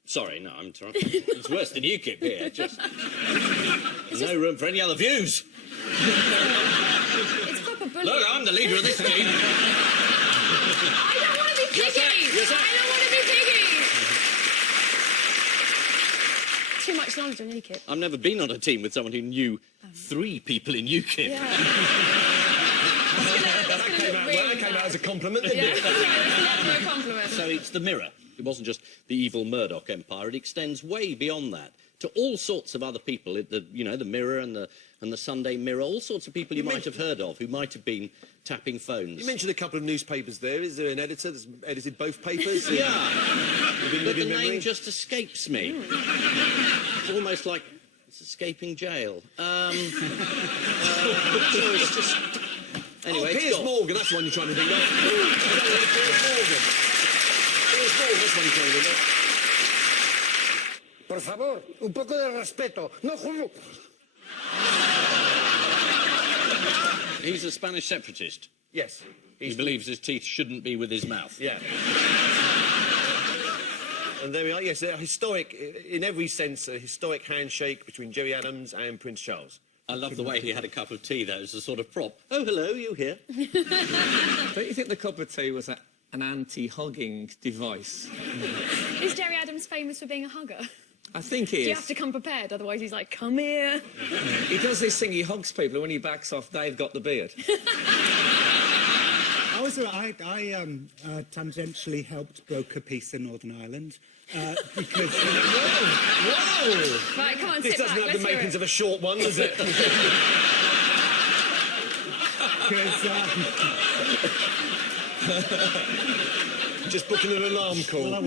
Sorry, no, I'm trying. It's worse than UKIP here. Just no room for any other views. It's proper bullying. Look, I'm the leader of this team. I don't want to be Piggy. Yes, sir. I don't want to be Piggy. Too much knowledge on UKIP. I've never been on a team with someone who knew 3 people in UKIP. Yeah. That came out as a compliment, didn't it? That's never a compliment. So it's the Mirror. It wasn't just the evil Murdoch empire. It extends way beyond that to all sorts of other people. The Mirror and the Sunday Mirror, all sorts of people you might have heard of who might have been tapping phones. You mentioned a couple of newspapers there. Is there an editor that's edited both papers? Yeah. But the name just escapes me. It's almost like it's escaping jail. So it's just... Anyway, Piers Morgan, that's the one you're trying to think of. Piers Morgan. Piers Morgan, that's the one you're trying to think of. Por favor, un poco de respeto. No juego. He's a Spanish separatist. Yes. He believes his teeth shouldn't be with his mouth. Yeah. And there we are, yes, a historic, in every sense, a historic handshake between Gerry Adams and Prince Charles. I love the way he had a cup of tea, though, as a sort of prop. Oh, hello, you here? Don't you think the cup of tea was an anti-hugging device? Is Gerry Adams famous for being a hugger? I think he is. Do you have to come prepared? Otherwise he's like, come here. He does this thing, he hugs people, and when he backs off, they've got the beard. I tangentially helped broker peace in Northern Ireland because... Whoa! Right, come on, this sit doesn't back, have the makings of a short one, does it? Just booking an alarm call.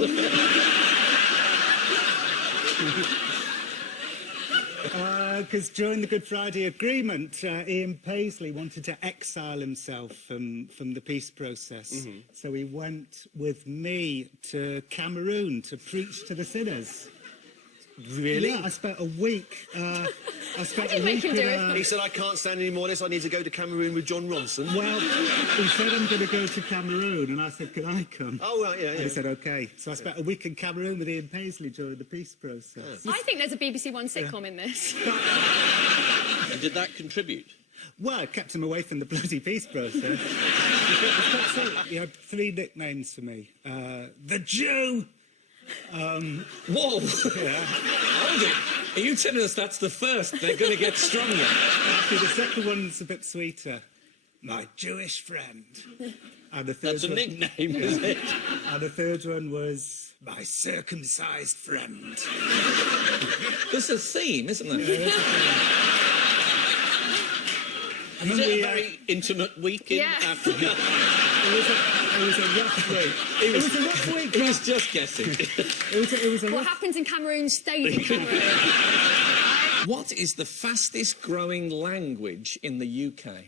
Because during the Good Friday Agreement, Ian Paisley wanted to exile himself from the peace process. So he went with me to Cameroon to preach to the sinners. Really? Yeah, I spent a week. I did make him do it. He said, I can't stand any more of this, I need to go to Cameroon with John Ronson. Well, he said, I'm going to go to Cameroon, and I said, can I come? Oh, right, yeah, And he said, OK. So I spent a week in Cameroon with Ian Paisley during the peace process. I think there's a BBC One sitcom in this. And did that contribute? Well, it kept him away from the bloody peace process. He had 3 nicknames for me. The Jew! Whoa! Yeah. Hold it. Are you telling us that's the first? They're going to get stronger. Actually, the second one's a bit sweeter. My Jewish friend. And the third That's a one, nickname, is it? And the third one was my circumcised friend. There's a theme, isn't there? Yeah, Is it a very intimate week in Africa? It was a rough week. It was a rough week. He was just guessing. It was a What rough... happens in Cameroon stays in Cameroon. What is the fastest growing language in the UK?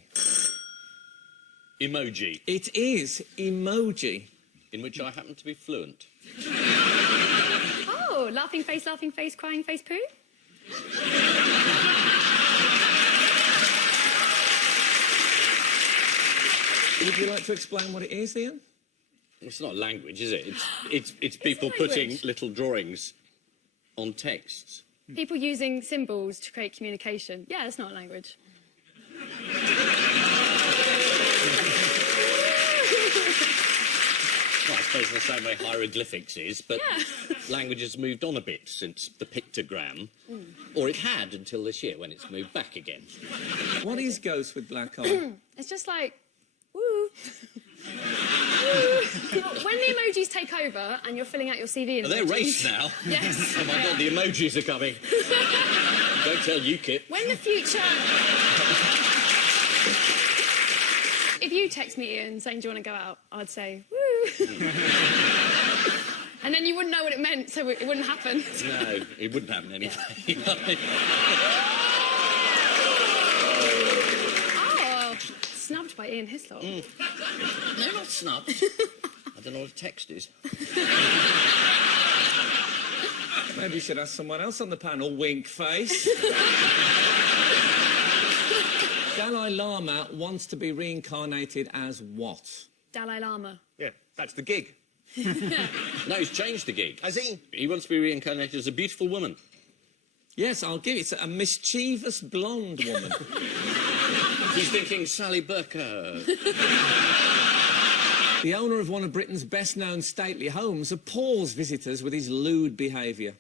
Emoji. It is emoji. In which I happen to be fluent. Oh, laughing face, crying face, poo? Would you like to explain what it is, Ian? It's not language, is it? It's people language. putting little drawings on texts. People using symbols to create communication. Yeah, it's not a language. Well, I suppose the same way hieroglyphics is, but language has moved on a bit since the pictogram. Or it had until this year, when it's moved back again. What is Ghost with black eye? It's just like, woo. When the emojis take over and you're filling out your CV... They're raced now. Yes. Oh, my God, the emojis are coming. Don't tell UKIP. When the future... If you text me Ian saying, do you want to go out? I'd say, woo. And then you wouldn't know what it meant, so it wouldn't happen. No, it wouldn't happen anyway. Oh, snubbed by Ian Hislop. No, not snubbed. I don't know what a text is. Maybe you should have someone else on the panel, wink face. Dalai Lama wants to be reincarnated as what? Dalai Lama. Yeah, that's the gig. No, he's changed the gig. Has he? He wants to be reincarnated as a beautiful woman. Yes, I'll give it. It's a mischievous blonde woman. He's thinking Sally Burker. The owner of one of Britain's best-known stately homes appalls visitors with his lewd behaviour.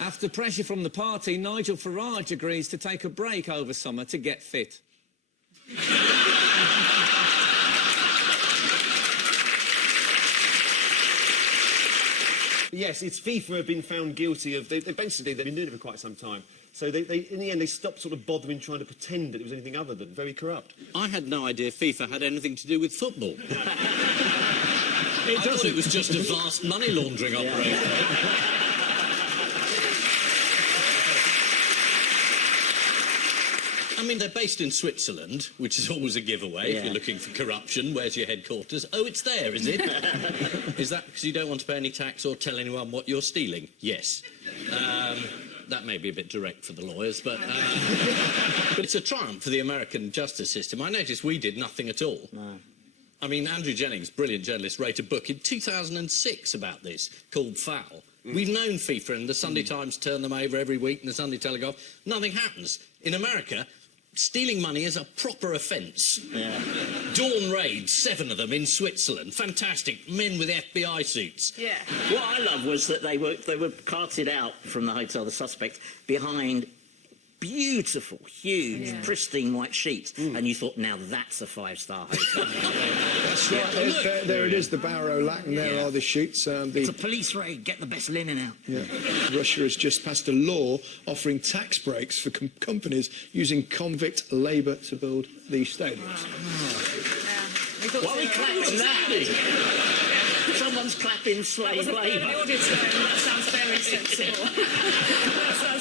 After pressure from the party, Nigel Farage agrees to take a break over summer to get fit. Yes, it's FIFA have been found guilty of... They've been doing it for quite some time. So in the end, they stopped sort of bothering trying to pretend that it was anything other than very corrupt. I had no idea FIFA had anything to do with football. I thought it was just a vast money laundering operation. I mean, they're based in Switzerland, which is always a giveaway if you're looking for corruption. Where's your headquarters? Oh, it's there, is it? Is that because you don't want to pay any tax or tell anyone what you're stealing? Yes. That may be a bit direct for the lawyers, but it's a triumph for the American justice system. I noticed we did nothing at all. No. I mean, Andrew Jennings, brilliant journalist, wrote a book in 2006 about this called Foul. We've known FIFA, and the Sunday Times turn them over every week, and the Sunday Telegraph. Nothing happens. In America, stealing money is a proper offence. Yeah. Dawn raids, 7 of them in Switzerland. Fantastic. Men with FBI suits. Yeah. What I love was that they were carted out from the hotel, the suspects, behind beautiful, huge, pristine white sheets, and you thought, now that's a 5-star hotel. That's right. There it is, the Barrow Lac, and there are the shoots. It's a police raid. Get the best linen out. Yeah. Russia has just passed a law offering tax breaks for companies using convict labour to build these stadiums. Why are we clapping that? Someone's clapping slave labour. That sounds very sensible.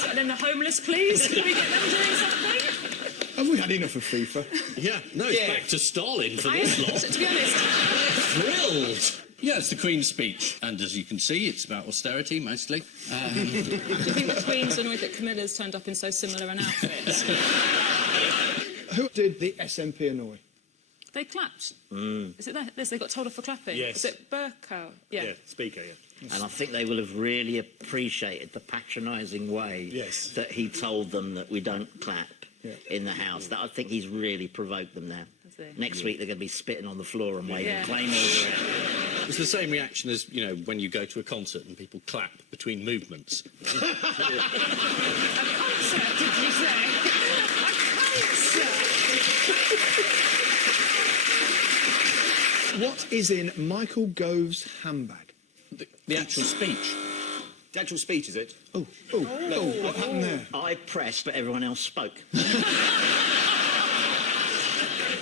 And then the homeless, please. Can we get them doing something? Have we had enough of FIFA? Yeah, no, it's back to Stalin for this lot. To be honest, Thrilled. Yeah, it's the Queen's speech, and as you can see, it's about austerity mostly. do you think the Queen's annoyed that Camilla's turned up in so similar an outfit? Who did the SNP annoy? They clapped. Is it this? They got told off for clapping. Yes. Is it Burkow? Yeah. Speaker, yeah. And I think they will have really appreciated the patronising way that he told them that we don't clap in the House. That I think he's really provoked them now. Next week they're going to be spitting on the floor and waving claymores around. It's the same reaction as, you know, when you go to a concert and people clap between movements. A concert, did you say? A concert! What is in Michael Gove's handbag? The actual speech. The actual speech, is it? Oh, what happened there? I pressed, but everyone else spoke.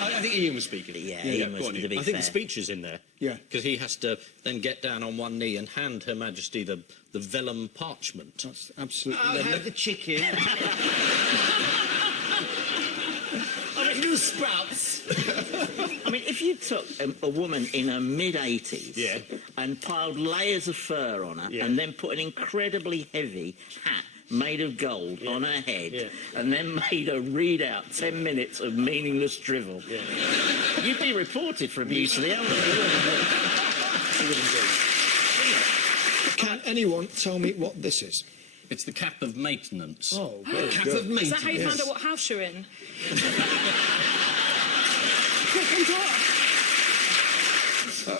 I think Ian was speaking. Yeah, Ian was, to be I think fair. the speech is in there. Yeah. Because he has to then get down on one knee and hand Her Majesty the vellum parchment. That's absolutely... I'll have the chicken. I mean, those sprouts. I mean, if you took a woman in her mid-80s and piled layers of fur on her and then put an incredibly heavy hat made of gold on her head and then made her read out 10 minutes of meaningless drivel. You'd be reported for abuse of the elderly. Can anyone tell me what this is? It's the cap of maintenance. Oh, very Cap good. of maintenance. Is that how you found out what house you're in?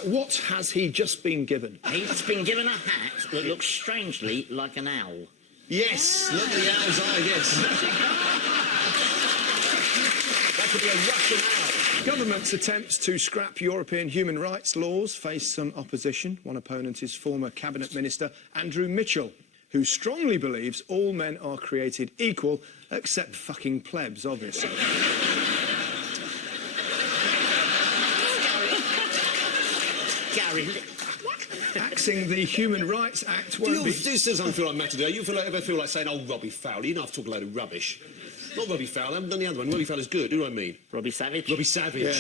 What has he just been given? He's been given a hat that looks strangely like an owl. Yes, look at the owl's eye, yes. That could be a Russian owl. Government's attempts to scrap European human rights laws face some opposition. One opponent is former Cabinet Minister Andrew Mitchell, who strongly believes all men are created equal, except fucking plebs, obviously. Gary, Axing the Human Rights Act won't be... Do something feel like Matt today? You ever feel like saying, oh, Robbie Fowler? You don't have to talk a load of rubbish. Not Robbie Fowler, I haven't done the other one. Robbie Fowler's good, who do I mean? Robbie Savage? Robbie Savage. Yeah.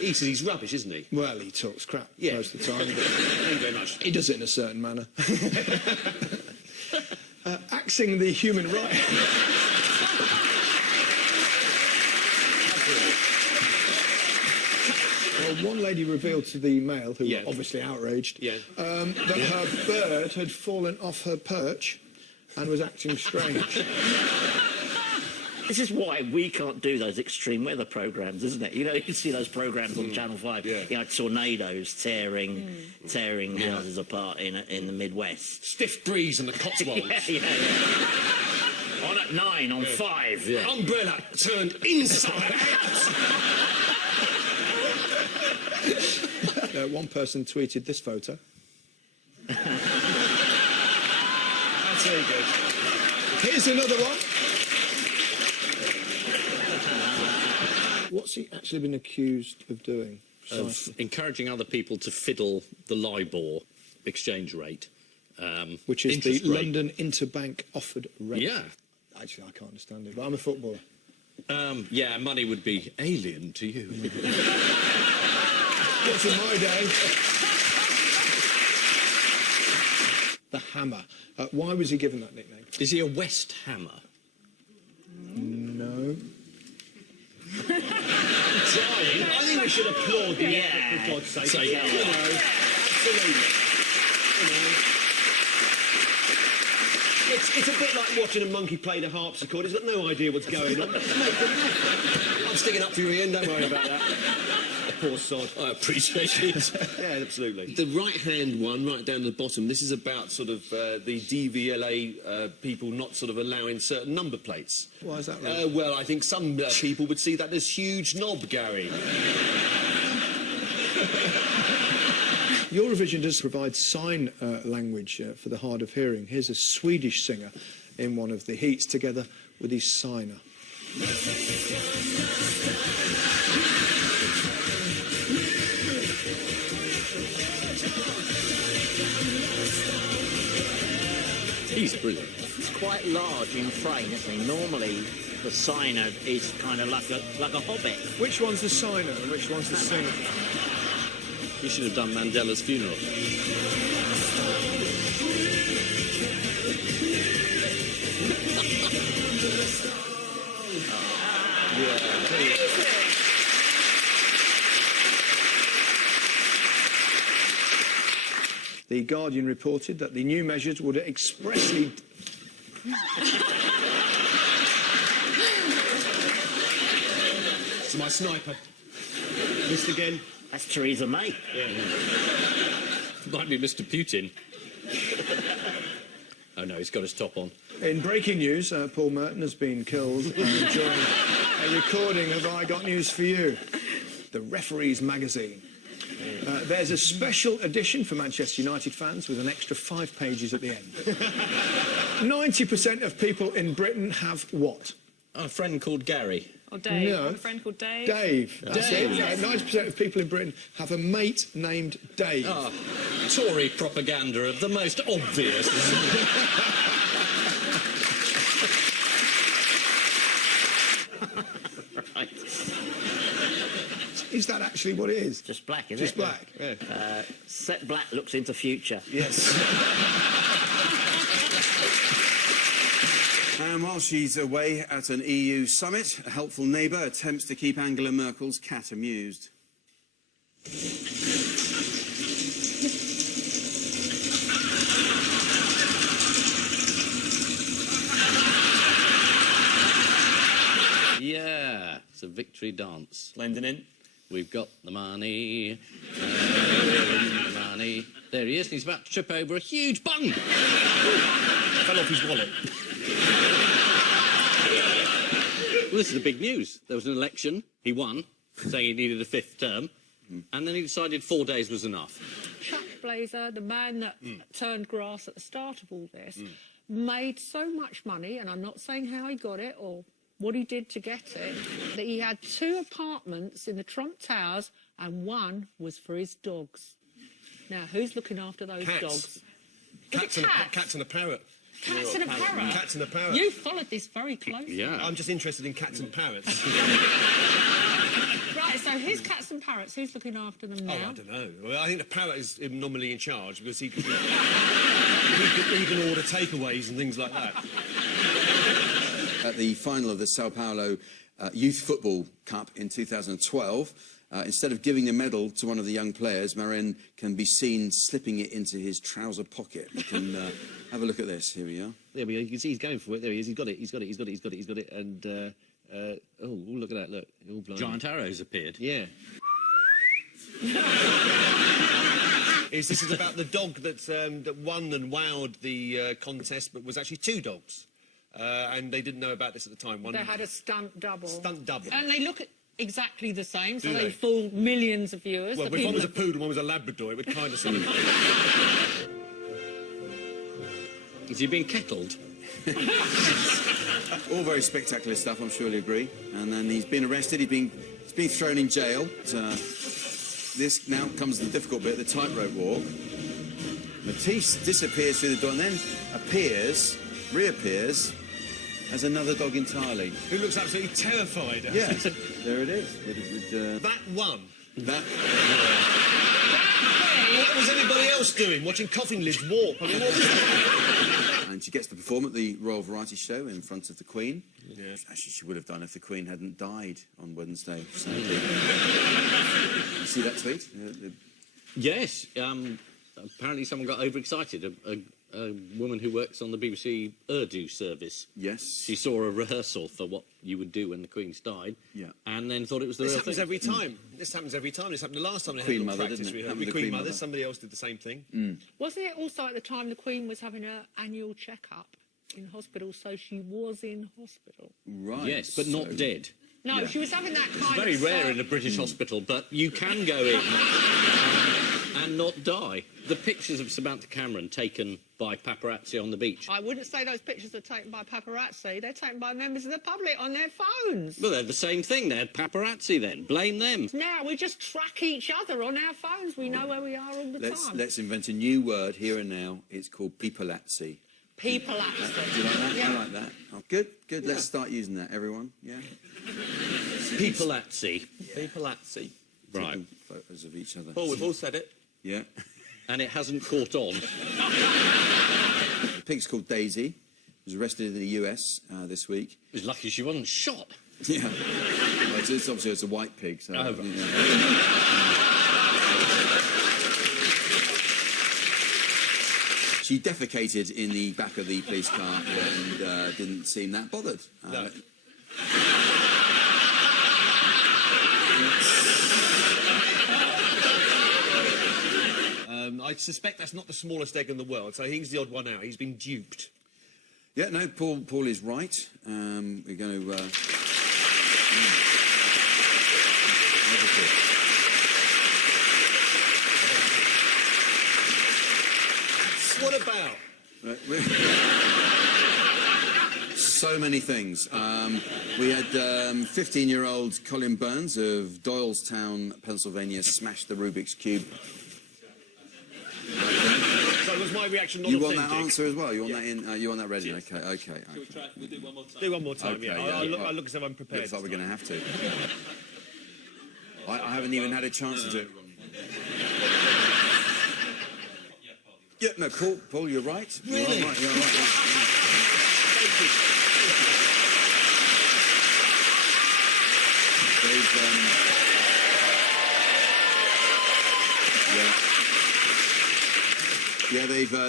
He says he's rubbish, isn't he? Well, he talks crap most of the time. But Thank you very much. he does it in a certain manner. Axing the human rights... Well, one lady revealed to the Mail, who were obviously outraged, that her bird had fallen off her perch and was acting strange. This is why we can't do those extreme weather programmes, isn't it? You know, you can see those programmes on Channel 5. You know, tornadoes tearing houses apart in the Midwest. Stiff breeze in the Cotswolds. On at 9, on 5. Umbrella turned inside out. One person tweeted this photo. That's very good. Here's another one. What's he actually been accused of doing? Of encouraging other people to fiddle the LIBOR exchange rate. Which is the interest rate. London Interbank Offered Rate. Yeah. Actually, I can't understand it, but I'm a footballer. Yeah, money would be alien to you. What's in my day? The Hammer. Why was he given that nickname? Is he a West Hammer? No. Trying. I think we should applaud the effort, for God's sake. So, yeah. You know, absolutely. You know. It's a bit like watching a monkey play the harpsichord. He's got no idea what's going on. I'm sticking up for you, Ian. Don't worry about that. Poor sod. I appreciate it. Yeah, absolutely. The right-hand one, right down at the bottom, this is about sort of the DVLA people not sort of allowing certain number plates. Why is that right? Well, I think some people would see that as huge knob, Gary. Eurovision does provide sign language for the hard of hearing. Here's a Swedish singer in one of the heats together with his signer. He's brilliant. It's quite large in frame, isn't he? Normally, the signer is kind of like a hobbit. Which one's the signer and which one's the singer? You should have done Mandela's funeral. The Guardian reported that the new measures would expressly... It's my sniper. Missed again. That's Theresa May. Yeah. Might be Mr. Putin. Oh no, he's got his top on. In breaking news, Paul Merton has been killed during a recording of I Got News for You, the referee's magazine. There's a special edition for Manchester United fans with an extra 5 pages at the end. 90% of people in Britain have what? A friend called Gary. Or Dave. No. I have a friend called Dave. Dave. That's Dave. it. Yes. 90% of people in Britain have a mate named Dave. Ah, Tory propaganda of the most obvious. Right. Is that actually what it is? Just black, is Just it? black. Yeah. Set Black looks into future. Yes. And while she's away at an EU summit, a helpful neighbour attempts to keep Angela Merkel's cat amused. Yeah, it's a victory dance. Blending in. We've got the money. The money. There he is, and he's about to trip over a huge bung. Fell off his wallet. Well, this is the big news. There was an election. He won, saying he needed a 5th term. And then he decided 4 days was enough. Chuck Blazer, the man that turned grass at the start of all this, made so much money, and I'm not saying how he got it or what he did to get it, that he had 2 apartments in the Trump Towers and one was for his dogs. Now, who's looking after those dogs? Cats and a parrot. Cats and a parrot? Cats and a parrot. You followed this very closely. Yeah. I'm just interested in cats and parrots. Right, so his cats and parrots, who's looking after them now? Oh, I don't know. Well, I think the parrot is nominally in charge because he can order takeaways and things like that. At the final of the Sao Paulo Youth Football Cup in 2012, instead of giving a medal to one of the young players, Marin can be seen slipping it into his trouser pocket. You can have a look at this. Here we are. There we go. You can see he's going for it. There he is. He's got it. He's got it. He's got it. He's got it. He's got it. And oh, look at that. Look. All blind. Giant arrows appeared. Yeah. This is about the dog that won and wowed the contest, but was actually 2 dogs. And they didn't know about this at the time. They had a stunt double. Stunt double. And they look exactly the same, so Do they they? fool millions of viewers. Well, if one was a poodle and one was a Labrador, it would kind of sort of... Is he being kettled? All very spectacular stuff, I'm sure you'll agree. And then he's been arrested, he's been thrown in jail. This now comes the difficult bit, the tightrope walk. Matisse disappears through the door and then reappears as another dog entirely. Who looks absolutely terrified. Yeah, there it is. That one. That... What was anybody else doing? Watching coffin lids walk? I mean, what was that? And she gets to perform at the Royal Variety Show in front of the Queen. Yeah. Actually, she would have done if the Queen hadn't died on Wednesday. Sadly. You see that tweet? Yes. Apparently someone got overexcited. A woman who works on the BBC Urdu service. Yes. She saw a rehearsal for what you would do when the Queen's died. Yeah. And then thought it was the real thing. This happens every time. This happens every time. This happened the last time they Queen had a Mother, practice didn't it? rehearsal. Happened With to Queen Queen Mother, Mother. somebody else did the same thing. Wasn't it also at the time the Queen was having her annual checkup in hospital, so she was in hospital? Right. Yes, but not dead. No, she was having that kind It's very of... rare in a British hospital, but you can go in and not die. The pictures of Samantha Cameron taken by paparazzi on the beach. I wouldn't say those pictures are taken by paparazzi. They're taken by members of the public on their phones. Well, they're the same thing. They're paparazzi then. Blame them. Now, we just track each other on our phones. We know where we are all the time. Let's invent a new word here and now. It's called peopleazzi. Peopleazzi. Do you like that? Yeah. I like that. Oh, good. Let's start using that, everyone. Yeah. Peopleazzi. Peopleazzi. Right. Taking photos of each other. Paul, we've all said it. Yeah. And it hasn't caught on. The pig's called Daisy. Was arrested in the US this week. It was lucky she wasn't shot. Yeah. Well, it's obviously it's a white pig. So, right. She defecated in the back of the police car and didn't seem that bothered. No. I suspect that's not the smallest egg in the world, so he's the odd one out. He's been duped. Yeah, no, Paul is right. We're going to... What about? So many things. We had 15-year-old Colin Burns of Doylestown, Pennsylvania, smashed the Rubik's Cube. So was my reaction not You authentic? want that answer as well? You want that in? You want that ready? Yes. Okay. We'll do one more time. Do one more time, Okay, yeah. yeah. I look as if I'm prepared. Looks like we're going to have to. I haven't even had a chance to do it. Yeah, no, Paul, you're right. Really? You're right.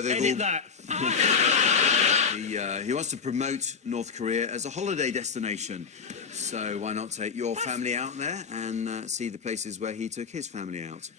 They've Edit all... that. He wants to promote North Korea as a holiday destination. So why not take your family out there and see the places where he took his family out?